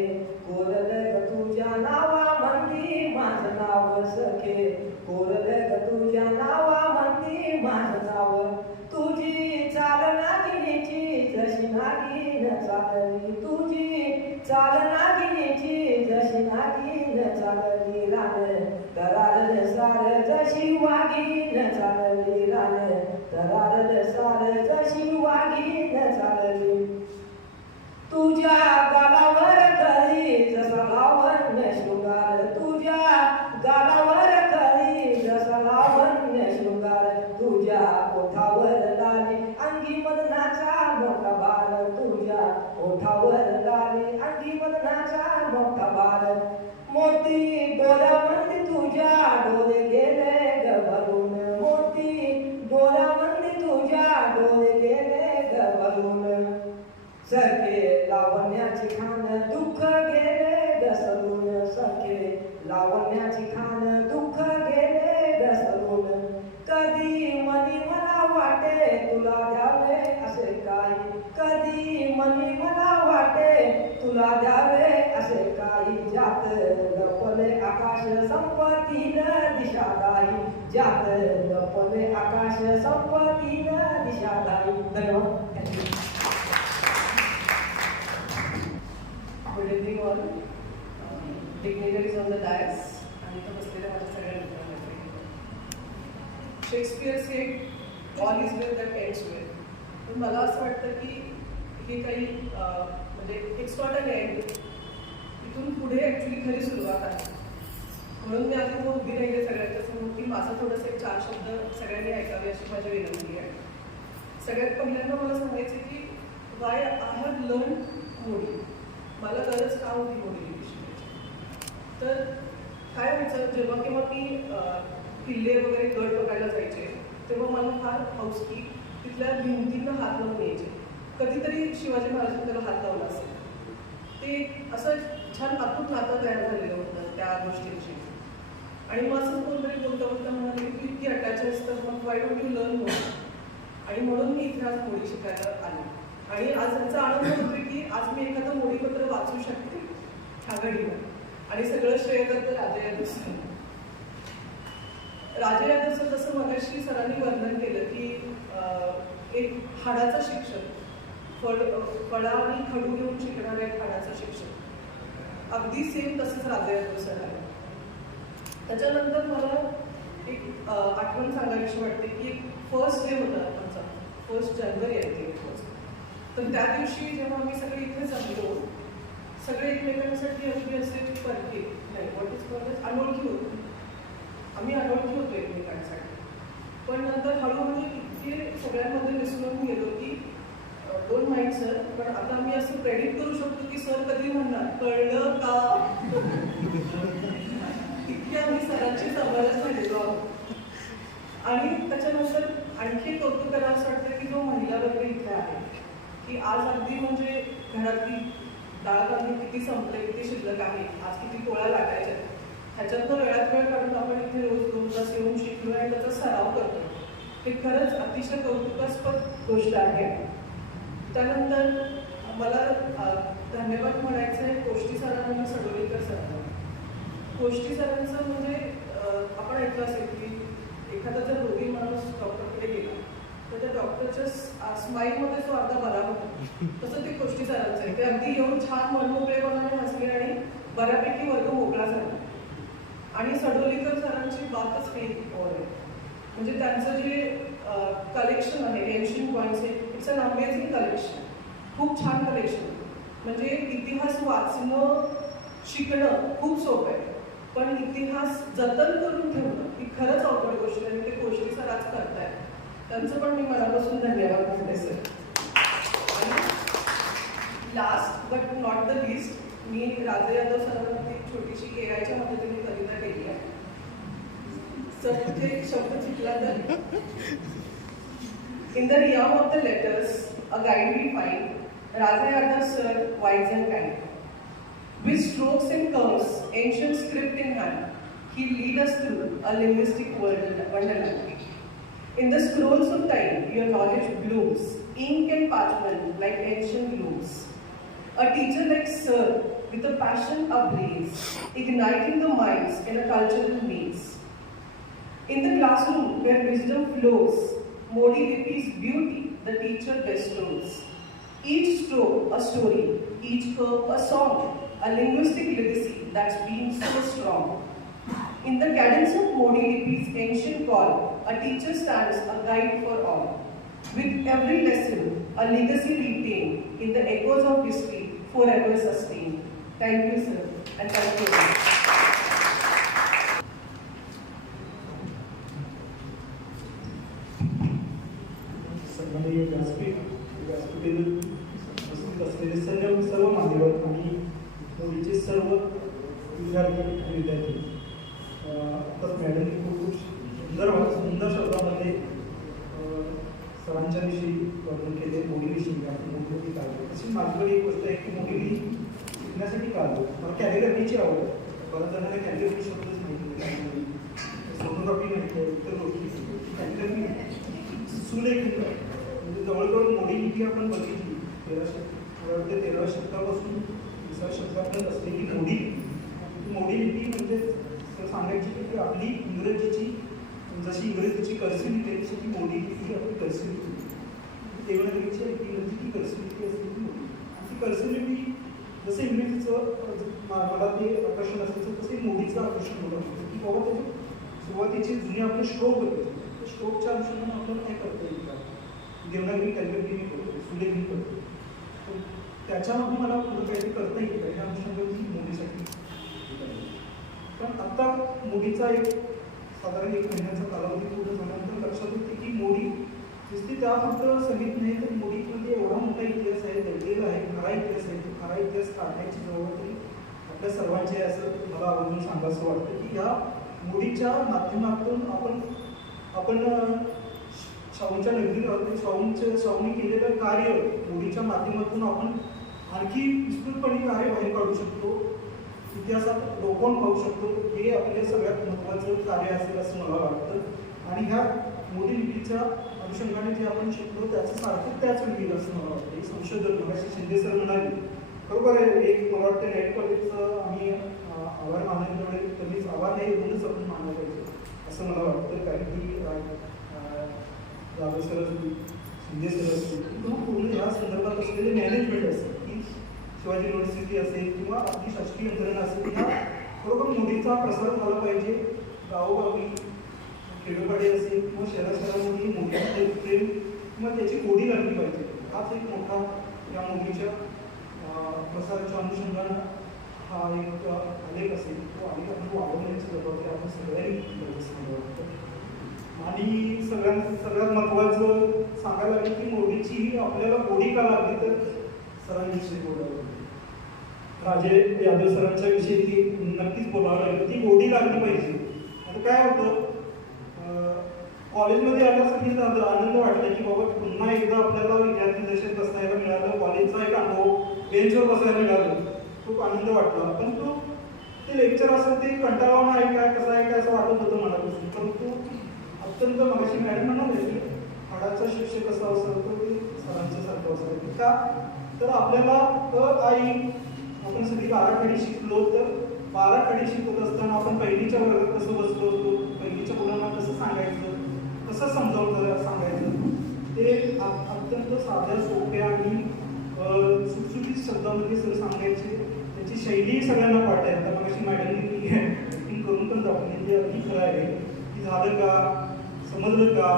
कोरल तुझ्या नावा मंदी माझं नाव. सखे कोरल तुझ्या नावा मंदी माझं नाव. तुझी चाल नागिनीची जशी नागिन चालली, तुझी चाल नागिनीची जशी नागिन चालली. रान तरारल सार जशी वाघीन चालली, रान तरारल सार जशी वाघीन चालली. तुझ्या गालावर करी जसा लावण्य शृंगार, तुझ्या गालावर करी जसा लावण्य शृंगार. तुझ्या ओठावर लाली अंगी मदनाचा मोठा बार, तुझ्या ओठावर लाली अंगी मदनाचा मोठा बार. मोती डोळ्यामध्ये तुझ्या डोळे गेले ग भरून, मोती डोळ्यामध्ये तुझ्या डोळे गेले ग भरून. ज्यात लपले आकाश संपतीन दिशा दाई, ज्यात लपले आकाश संपतीन दिशा दाई. धन्यवाद. Good evening all. Dignitaries on the dais आणि इथं बसलेल्या माझ्या सगळ्या मित्रांमध्ये. Shakespeare said all is well that ends well. पण मला असं वाटतं की हे काही म्हणजे इट्स नॉट अन एंड, इथून पुढे ॲक्च्युली खरी सुरुवात आहे. म्हणून मी आज इथं उभी राहिले सगळ्यांच्या समोर की माझं थोडंसं एक 4 शब्द सगळ्यांनी ऐकावे अशी माझी विनंती आहे. सगळ्यात पहिल्यांदा मला सांगायचं की वाय आय हॅव लर्न मोडी. मला गरज का होती मोडी लिपी शिकायची. तर काय व्हायचं, जेव्हा केव्हा मी किल्ले वगैरे गड बघायला जायचे तेव्हा मला फार हौस की तिथल्या भिंतींना हात लावून यायचे. कधीतरी शिवाजी महाराजांनी त्याला हात लावला असेल. ते असं छान अतूट नातं तयार झालेलं होतं त्या गोष्टींची. आणि मग असंच कोणतरी बोलता बोलता म्हणाले की इतकी अटॅच असतं, मग वाय डोंट यू लर्न मोड. आणि म्हणून मी इथे आज मोडी शिकायला आले. आणि आज त्यांचा आनंद होतोय की आज मी एखादं मोडीपत्र वाचू शकते ह्या घडीवर. आणि सगळं श्रेय करतं राजा यादव सर. राजा यादव सर जसं मगाशी सरांनी वर्णन केलं की एक हाडाचा शिक्षक, फळा आणि खडू घेऊन शिकणारा एक हाडाचा शिक्षक, अगदी सेम तसंच राजा यादव सर आहे. त्याच्यानंतर मला एक आठवण सांगायची वाटते की एक फर्स्ट डे होता आमचा, 1 जानेवारी आहे ते. तर त्या दिवशी जेव्हा आम्ही सगळे इथे जमलो, सगळे एकमेकांसाठी अगदी असे परके नाही, व्हॉट इज कॉल्ड अनोळखी होतो. आम्ही अनोळखी होतो एकमेकांसाठी. पण नंतर हळूहळू इतके सगळ्यांमध्ये मिसळून गेलो की डोंट माइंड सर, पण आता आम्ही असं प्रेडिक्ट करू शकतो की सर कधी म्हणणार कळलं का. इतकी आम्ही सरांची समजच झालेलो आहोत. आणि त्याच्यानंतर आणखी कौतुक करावं असं वाटतं की जो महिला वर्ग इथे आहे की आज अगदी म्हणजे घरातली डाळ कांदे किती संपले, किती शिल्लक आहे, आज किती पोळ्या लागायच्या, ह्याच्यातनं वेळात वेळ काढून आपण इथे रोज 2 तास येऊन शिकलो आणि त्याचा सराव करतो. हे खरंच अतिशय कौतुकास्पद गोष्ट आहे. त्यानंतर मला धन्यवाद म्हणायचं आहे कोष्टी सरांना आणि सडोलीकर सरांना. कोष्टी सरांचं म्हणजे आपण ऐकलं असेल की एखादा जर रोगी माणूस डॉक्टरकडे गेला तर त्या डॉक्टरच्या स्माईलमध्ये जो अर्धा बरा होतो, तसं ते कोष्टी सरांचं आहे. ते अगदी येऊन छान मनमोकळेपणाने हसले आणि बऱ्यापैकी वर्ग मोकळा झाला. आणि सडोलीकर सरांची बातच काही और आहे. म्हणजे त्यांचं जे कलेक्शन आहे ancient coins, it's an amazing collection. खूप छान कलेक्शन. म्हणजे इतिहास वाचणं शिकणं खूप सोपं आहे, पण इतिहास जतन करून ठेवणं ही खरंच अवघड गोष्ट आहे. ते गोष्टी सर आज करतायत, त्यांचं पण मी मनापासून धन्यवाद म्हणते सर. आणि last but not the list, मी राजा यादव सरांवरती छोटीशी केळ्याच्या मदतीने कविता केली आहे. सर तिथे शब्द शिकला तर in the realm of the letters a guide we find Raja Yadav sir wise and kind. With strokes and curves, ancient script in hand, he lead us through a linguistic wonderland. In the scrolls of time, your knowledge blooms, ink and parchment like ancient looms. A teacher like Sir, with a passion ablaze, igniting the minds in a cultural maze. In the classroom where wisdom flows, Modi Lipi's beauty the teacher bestows. Each stroke a story, each curve a song, a linguistic legacy that's been so strong. In the cadence of Modi Lipi's ancient call, a teacher stands a guide for all. With every lesson, a legacy retained in the echoes of history, forever sustained. Thank you, sir, and thank you. सन्माननीय व्यासपीठावर उपस्थित असलेले सर्व मान्यवर आणि मोडीचे सर्व विद्यार्थी आणि विद्यार्थी, आत्ताच मॅडमने खूप सुंदर शब्दामध्ये सरांच्या विषयी वर्णन केले. मोडीविषयी आपण मोडी काय अशी माझ्याकडे एक गोष्ट आहे की मोडी शिकण्यासाठी का आलो. मला कॅलिग्राफीची आवड. बऱ्याच जणांना कॅलिग्राफी शब्दच माहिती, फोटोग्राफी माहिती आहे, इतर गोष्टी. कॅलिग्राफी सुलेखन म्हणजे जवळजवळ मोडी लिपी आपण बघितली 1300 शतकापासून 20व्या शतकापर्यंत असलेली मोडी जशी इंग्रजीची कर्सिव्हिटी आहे तशी ती मोडी ही आपली कर्सिव्हिटी देवनागरीची लिपी म्हणजे ती कर्सिव्हिटी असते ती मोडी. आणि ती कर्सिव्हिटी जसं इंग्रजीचं मला ते आकर्षण असायचं तसे मोडीचं आकर्षण मला होतं की बाबा त्याची सुरुवातीची जुनी आपले स्ट्रोक होते त्या स्ट्रोकच्या अनुषंगाने आपल्याला काय करता येईल का देवनागरी कॅलिग्राफी मी करतो सुलेख मी करतो तर त्याच्यामध्ये मला पुढं काहीतरी करता येईल का ह्या अनुषंगाने मी मोडीसाठी पण आत्ता मोडीचा एक साधारण 1 महिन्याचा कालावधी पूर्ण झाल्यानंतर लक्षात येते की मोडी नुसती त्या फक्त संगीत नाही तर मोडीमध्ये एवढा मोठा इतिहास आहे दडलेला आहे खरा इतिहास आहे तो खरा इतिहास काढण्याची जबाबदारी आपल्या सर्वांची आहे असं मला आवडून सांगायचं वाटतं की ह्या मोडीच्या माध्यमातून आपण शाहूंच्या नगरी शाहूंनी केलेलं कार्य मोडीच्या माध्यमातून आपण आणखी विस्तृतपणे कार्य बाहेर काढू शकतो इतिहासात डोकावून पाहू शकतो हे आपल्या सगळ्यात महत्त्वाचं कार्य असेल असं मला वाटतं आणि ह्या मोडी लिपीच्या अनुषंगाने जे आपण शिकलो त्याचं सार्थक त्याच वेळी असं मला वाटतं एक संशोधक मगाशी शिंदे सर म्हणाले बरोबर आहे एक मला वाटतं नेट कॉलेजचं आम्ही आभार मानण्याकडे कधीच आभार नाही म्हणूनच आपण मानलं पाहिजे असं मला वाटतं कारण की जाधव सर असतील शिंदे सर असतील किंवा पूर्ण या संदर्भात असलेले मॅनेजमेंट असेल की शिवाजी युनिव्हर्सिटी असेल किंवा आपली शासकीय यंत्रणा असेल ह्या बरोबर मोडीचा प्रसार झाला पाहिजे गावोगावी खेडोपाडी असेल किंवा शहराशहरामध्ये मोठीचे प्रेम किंवा त्याची गोडी लागली पाहिजे हाच एक मोठा या मोडीच्या प्रसाराच्या अनुषंगानं हा एक आलेख असेल तो आलेख आपण वाढवण्याची जबाबदारी आपण सगळ्यांनी आणि सगळ्यात महत्त्वाचं सांगायला लागेल की मोडीची आपल्याला गोडी का लागली तर सरांविषयी बोलावं राजे यादव सरांच्या विषयी ती नक्कीच बोलावं लागेल ती गोडी लागली पाहिजे आता काय होतं कॉलेजमध्ये आल्यासाठी झालं आनंद वाटला की बाबा पुन्हा एकदा आपल्याला विद्यार्थी दशेत बसायला मिळालं कॉलेजचा एक अनुभव बेंचवर बसायला मिळालं खूप आनंद वाटला पण तो ते लेक्चर असं ते कंटाळवाणं आहे काय कसं आहे काय असं वाटत होतं मनापासून परंतु अत्यंत मगाशी मॅडम म्हणाले की हाडाचा शिक्षक कसा असेल तर ते सरांच्या सारखं असायचं का तर आपल्याला आई आपण सगळी 12 खडी शिकलो तर 12 खडी शिकत असताना आपण पहिलीच्या वर्गात कसं बसलो होतो पहिलीच्या मुलांना कसं सांगायचं कसं समजावून सांगायचं ते अत्यंत साध्या सोप्या आणि सुटसुटीत शब्दामध्ये सर सांगायचे त्याची शैली सगळ्यांना पाठ आहे आता मगाशी मॅडमनी ॲक्टिंग करून पण दाखवली ते अगदी खरं आहे की झालं का समजलं का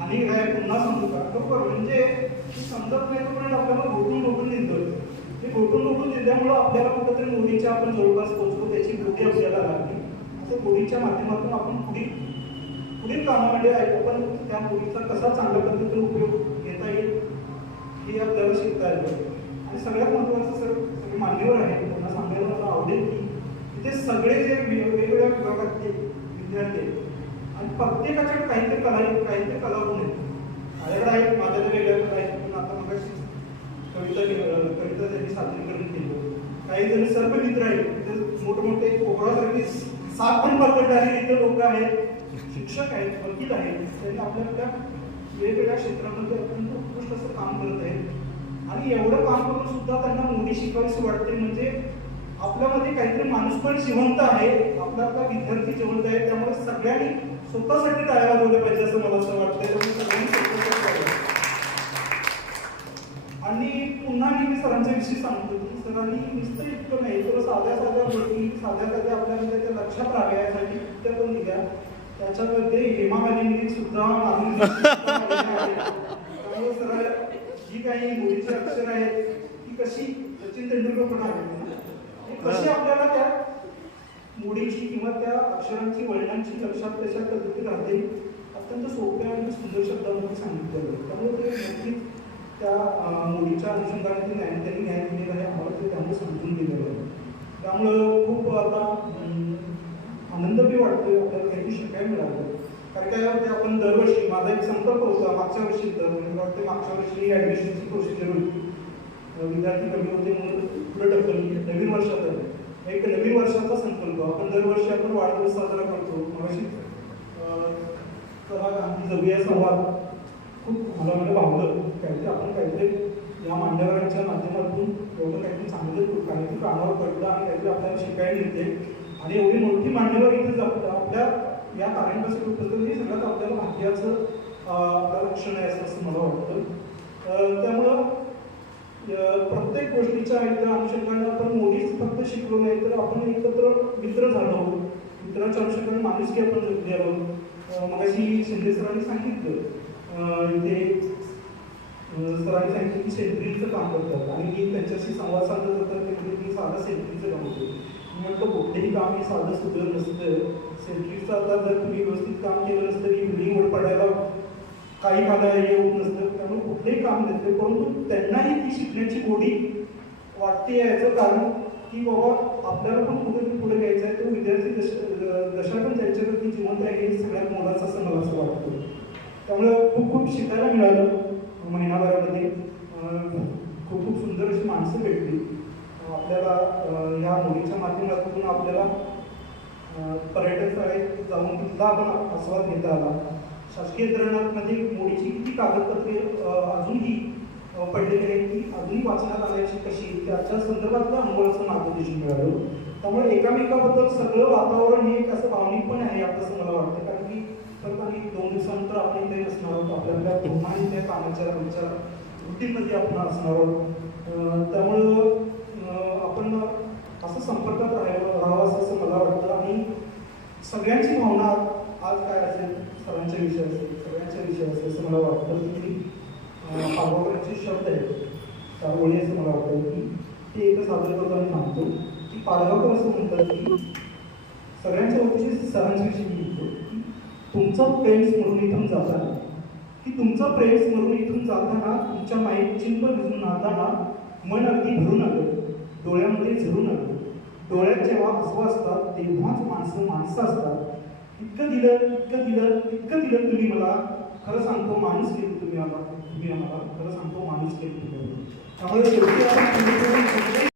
आणि काय पुन्हा समजू का बरोबर म्हणजे समजत नाही तोपर्यंत आपल्याला घोटून देतं ते घोटून दिल्यामुळं आपल्याला कुठंतरी मोडीच्या आपण जवळपास पोहोचतो त्याची गोडी आपल्याला लागली असं गोडीच्या माध्यमातून आपण पुढील कामामध्ये आपण त्या मोडीचा कसा चांगल्या पद्धतीने उपयोग घेता येईल हे आपल्याला शिकता येतं आणि सगळ्यात महत्त्वाचं सगळे मान्यवर आहेत त्यांना सांगायला मला आवडेल की तिथे सगळे जे वेगवेगळ्या विभागातले विद्यार्थी आहेत आणि प्रत्येकाच्या काहीतरी कलागुण आहेत माझ्याकडे आहेत माझ्याकडे वेगळ्या कला आहेत पण आता मगाशी कविता त्यांनी सादरीकरण केलं काही जण सर्व मित्र आहेत मोठमोठे कोकणासारखे सात पण पकडणारे इतर लोक आहेत शिक्षक आहेत वकील आहेत त्यांनी आपल्या वेगवेगळ्या क्षेत्रामध्ये अत्यंत उत्कृष्ट असं काम करत आहेत आणि एवढं काम करून सुद्धा त्यांना मोडी शिकवायची वाटते म्हणजे आपल्यामध्ये काहीतरी माणूसपण जिवंत आहे आपला विद्यार्थी जिवंत आहे त्यामुळे सगळ्यांनी स्वतःसाठी टाळ्या वाजवल्या पाहिजे असं मला असं वाटतंय आणि पुन्हा मी सरांच्या विषयी सांगतो की सरांनी नुसतं इतकं नाही तर साध्या गोष्टी साध्या आपल्याला त्या लक्षात राहाव्या यासाठी त्या पण दिल्या त्याच्यामध्ये हेमा मालिनी सुद्धा त्यामुळे सर जी काही मोडीची अक्षर आहेत ती कशी सचिन तेंडुलकर पण आहे कशी आपल्याला त्या मोडीची किंवा त्या अक्षरांची वळणांची लक्षात त्याच्या पद्धती राहते अत्यंत सोप्या आणि सुंदर शब्दांमध्ये सांगितलं त्यामुळे ते नक्कीच त्या मोडीच्या अनुषंगाने त्यांनी न्याय दिलेला आहे आम्हाला ते त्यामुळे समजून दिलेलं आहे त्यामुळं खूप आता आनंद बी वाटतोय आपल्याला काहीतरी शिकायला मिळालं कारण काय होते आपण दरवर्षी माझा एक संकल्प होता मागच्या वर्षी तर मला वाटतं मागच्या वर्षी ॲडमिशनची प्रोसिजर होती विद्यार्थी कमी होते म्हणून पुढे ढकलली नवीन वर्षात एक नवीन वर्षाचा संकल्प आपण दरवर्षी आपण वाढदिवस साजरा करतो मगाशी कला गांधी जगूया संवाद खूप मला म्हणजे भावलं काहीतरी आपण काहीतरी या मान्यवरांच्या माध्यमातून एवढं काहीतरी चांगलं काहीतरी कानावर पडलं आणि काहीतरी आपल्याला शिकायला मिळते आणि एवढी मोठी मान्यवर इथे आपल्या या कार्यक्रमासाठी उपस्थित हे सगळ्यात आपल्याला भाग्याचं आपलं लक्षण आहे असं मला वाटतं. त्यामुळं प्रत्येक गोष्टीच्या एकदा अनुषंगाने आपण मोदीच फक्त शिकलो नाही तर आपण एकत्र मित्र झालो, मित्राच्या अनुषंगाने माणुसकी आपण जगली आलो. मगाशी शिंदे सरांनी सांगितलं इथे सरांनी सांगितलं की सेंट्रीचं काम करतात आणि मी त्यांच्याशी संवाद साधत होता ते म्हणजे मी साधं सेंट्रीचं काम होतं. मी म्हटलं कुठलेही काम हे साधं सुधर नसतं. सेंट्रीचं आता जर तुम्ही व्यवस्थित काम केलं नसतं की बिल्डिंगवर पडायला काही खायला हे होत नसतं. त्यामुळे कुठलेही काम नसते, परंतु त्यांनाही ती शिकण्याची गोडी वाटते. याचं कारण की बाबा आपल्याला पण पुढे घ्यायचं आहे. तो विद्यार्थी दशा पण त्यांच्यावरती जिवंत आहे हे सगळ्यात मोलाचं असं मला असं वाटतं. त्यामुळे खूप खूप शिकायला मिळालं महिनाभरामध्ये. खूप खूप सुंदर अशी माणसं भेटली आपल्याला. ह्या मुलीच्या माध्यमातून आपल्याला पर्यटन स्थळात जाऊन तिथला आपण आस्वाद घेता आला. शासकीय धरणामध्ये मोडीची किती कागदपत्रे अजूनही पडलेली आहेत ती अजूनही वाचण्यात आणायची कशी त्याच्या संदर्भातलं आम्हाला मार्गदर्शन मिळालं. त्यामुळे एकामेकाबद्दल सगळं वातावरण हे एक असं भावनिक पण आहे असं मला वाटतं. कारण की परत आणि 2 दिवसानंतर आपण इथे असणार आहोत. आपल्याला पुन्हा त्या कामाच्या आमच्या रुटीनमध्ये आपण असणार आहोत. त्यामुळं आपण असं संपर्कात राहावं असं मला वाटतं. आणि सगळ्यांची भावना आज काय असेल, सरांच्या विषय असेल, सगळ्यांच्या विषय असेल असं मला वाटतं की पालवाकरांचे शब्द आहेत 4 ओळी असं मला वाटतं की ते एकच सादर करताना सांगतो की पालवाकर असं म्हणतात की सगळ्यांच्या बाबतीत सरांच्या विषयी म्हणतो की तुमचं प्रेम स्मरून इथून जाताना की तुमचं प्रेम स्मरून इथून जाताना तुमच्या माईत चिंब भिजून नाताना मन अगदी भरून आलं, डोळ्यामध्ये झरून आलं. डोळ्यात जेव्हा हसवा असतात तेव्हाच माणसं असतात. इतकं दिलं तुम्ही मला. खरं सांगतो माणूस केलं तुम्ही आम्हाला खरं सांगतो माणूस केलं तुम्ही. त्यामुळे शेवटी आपण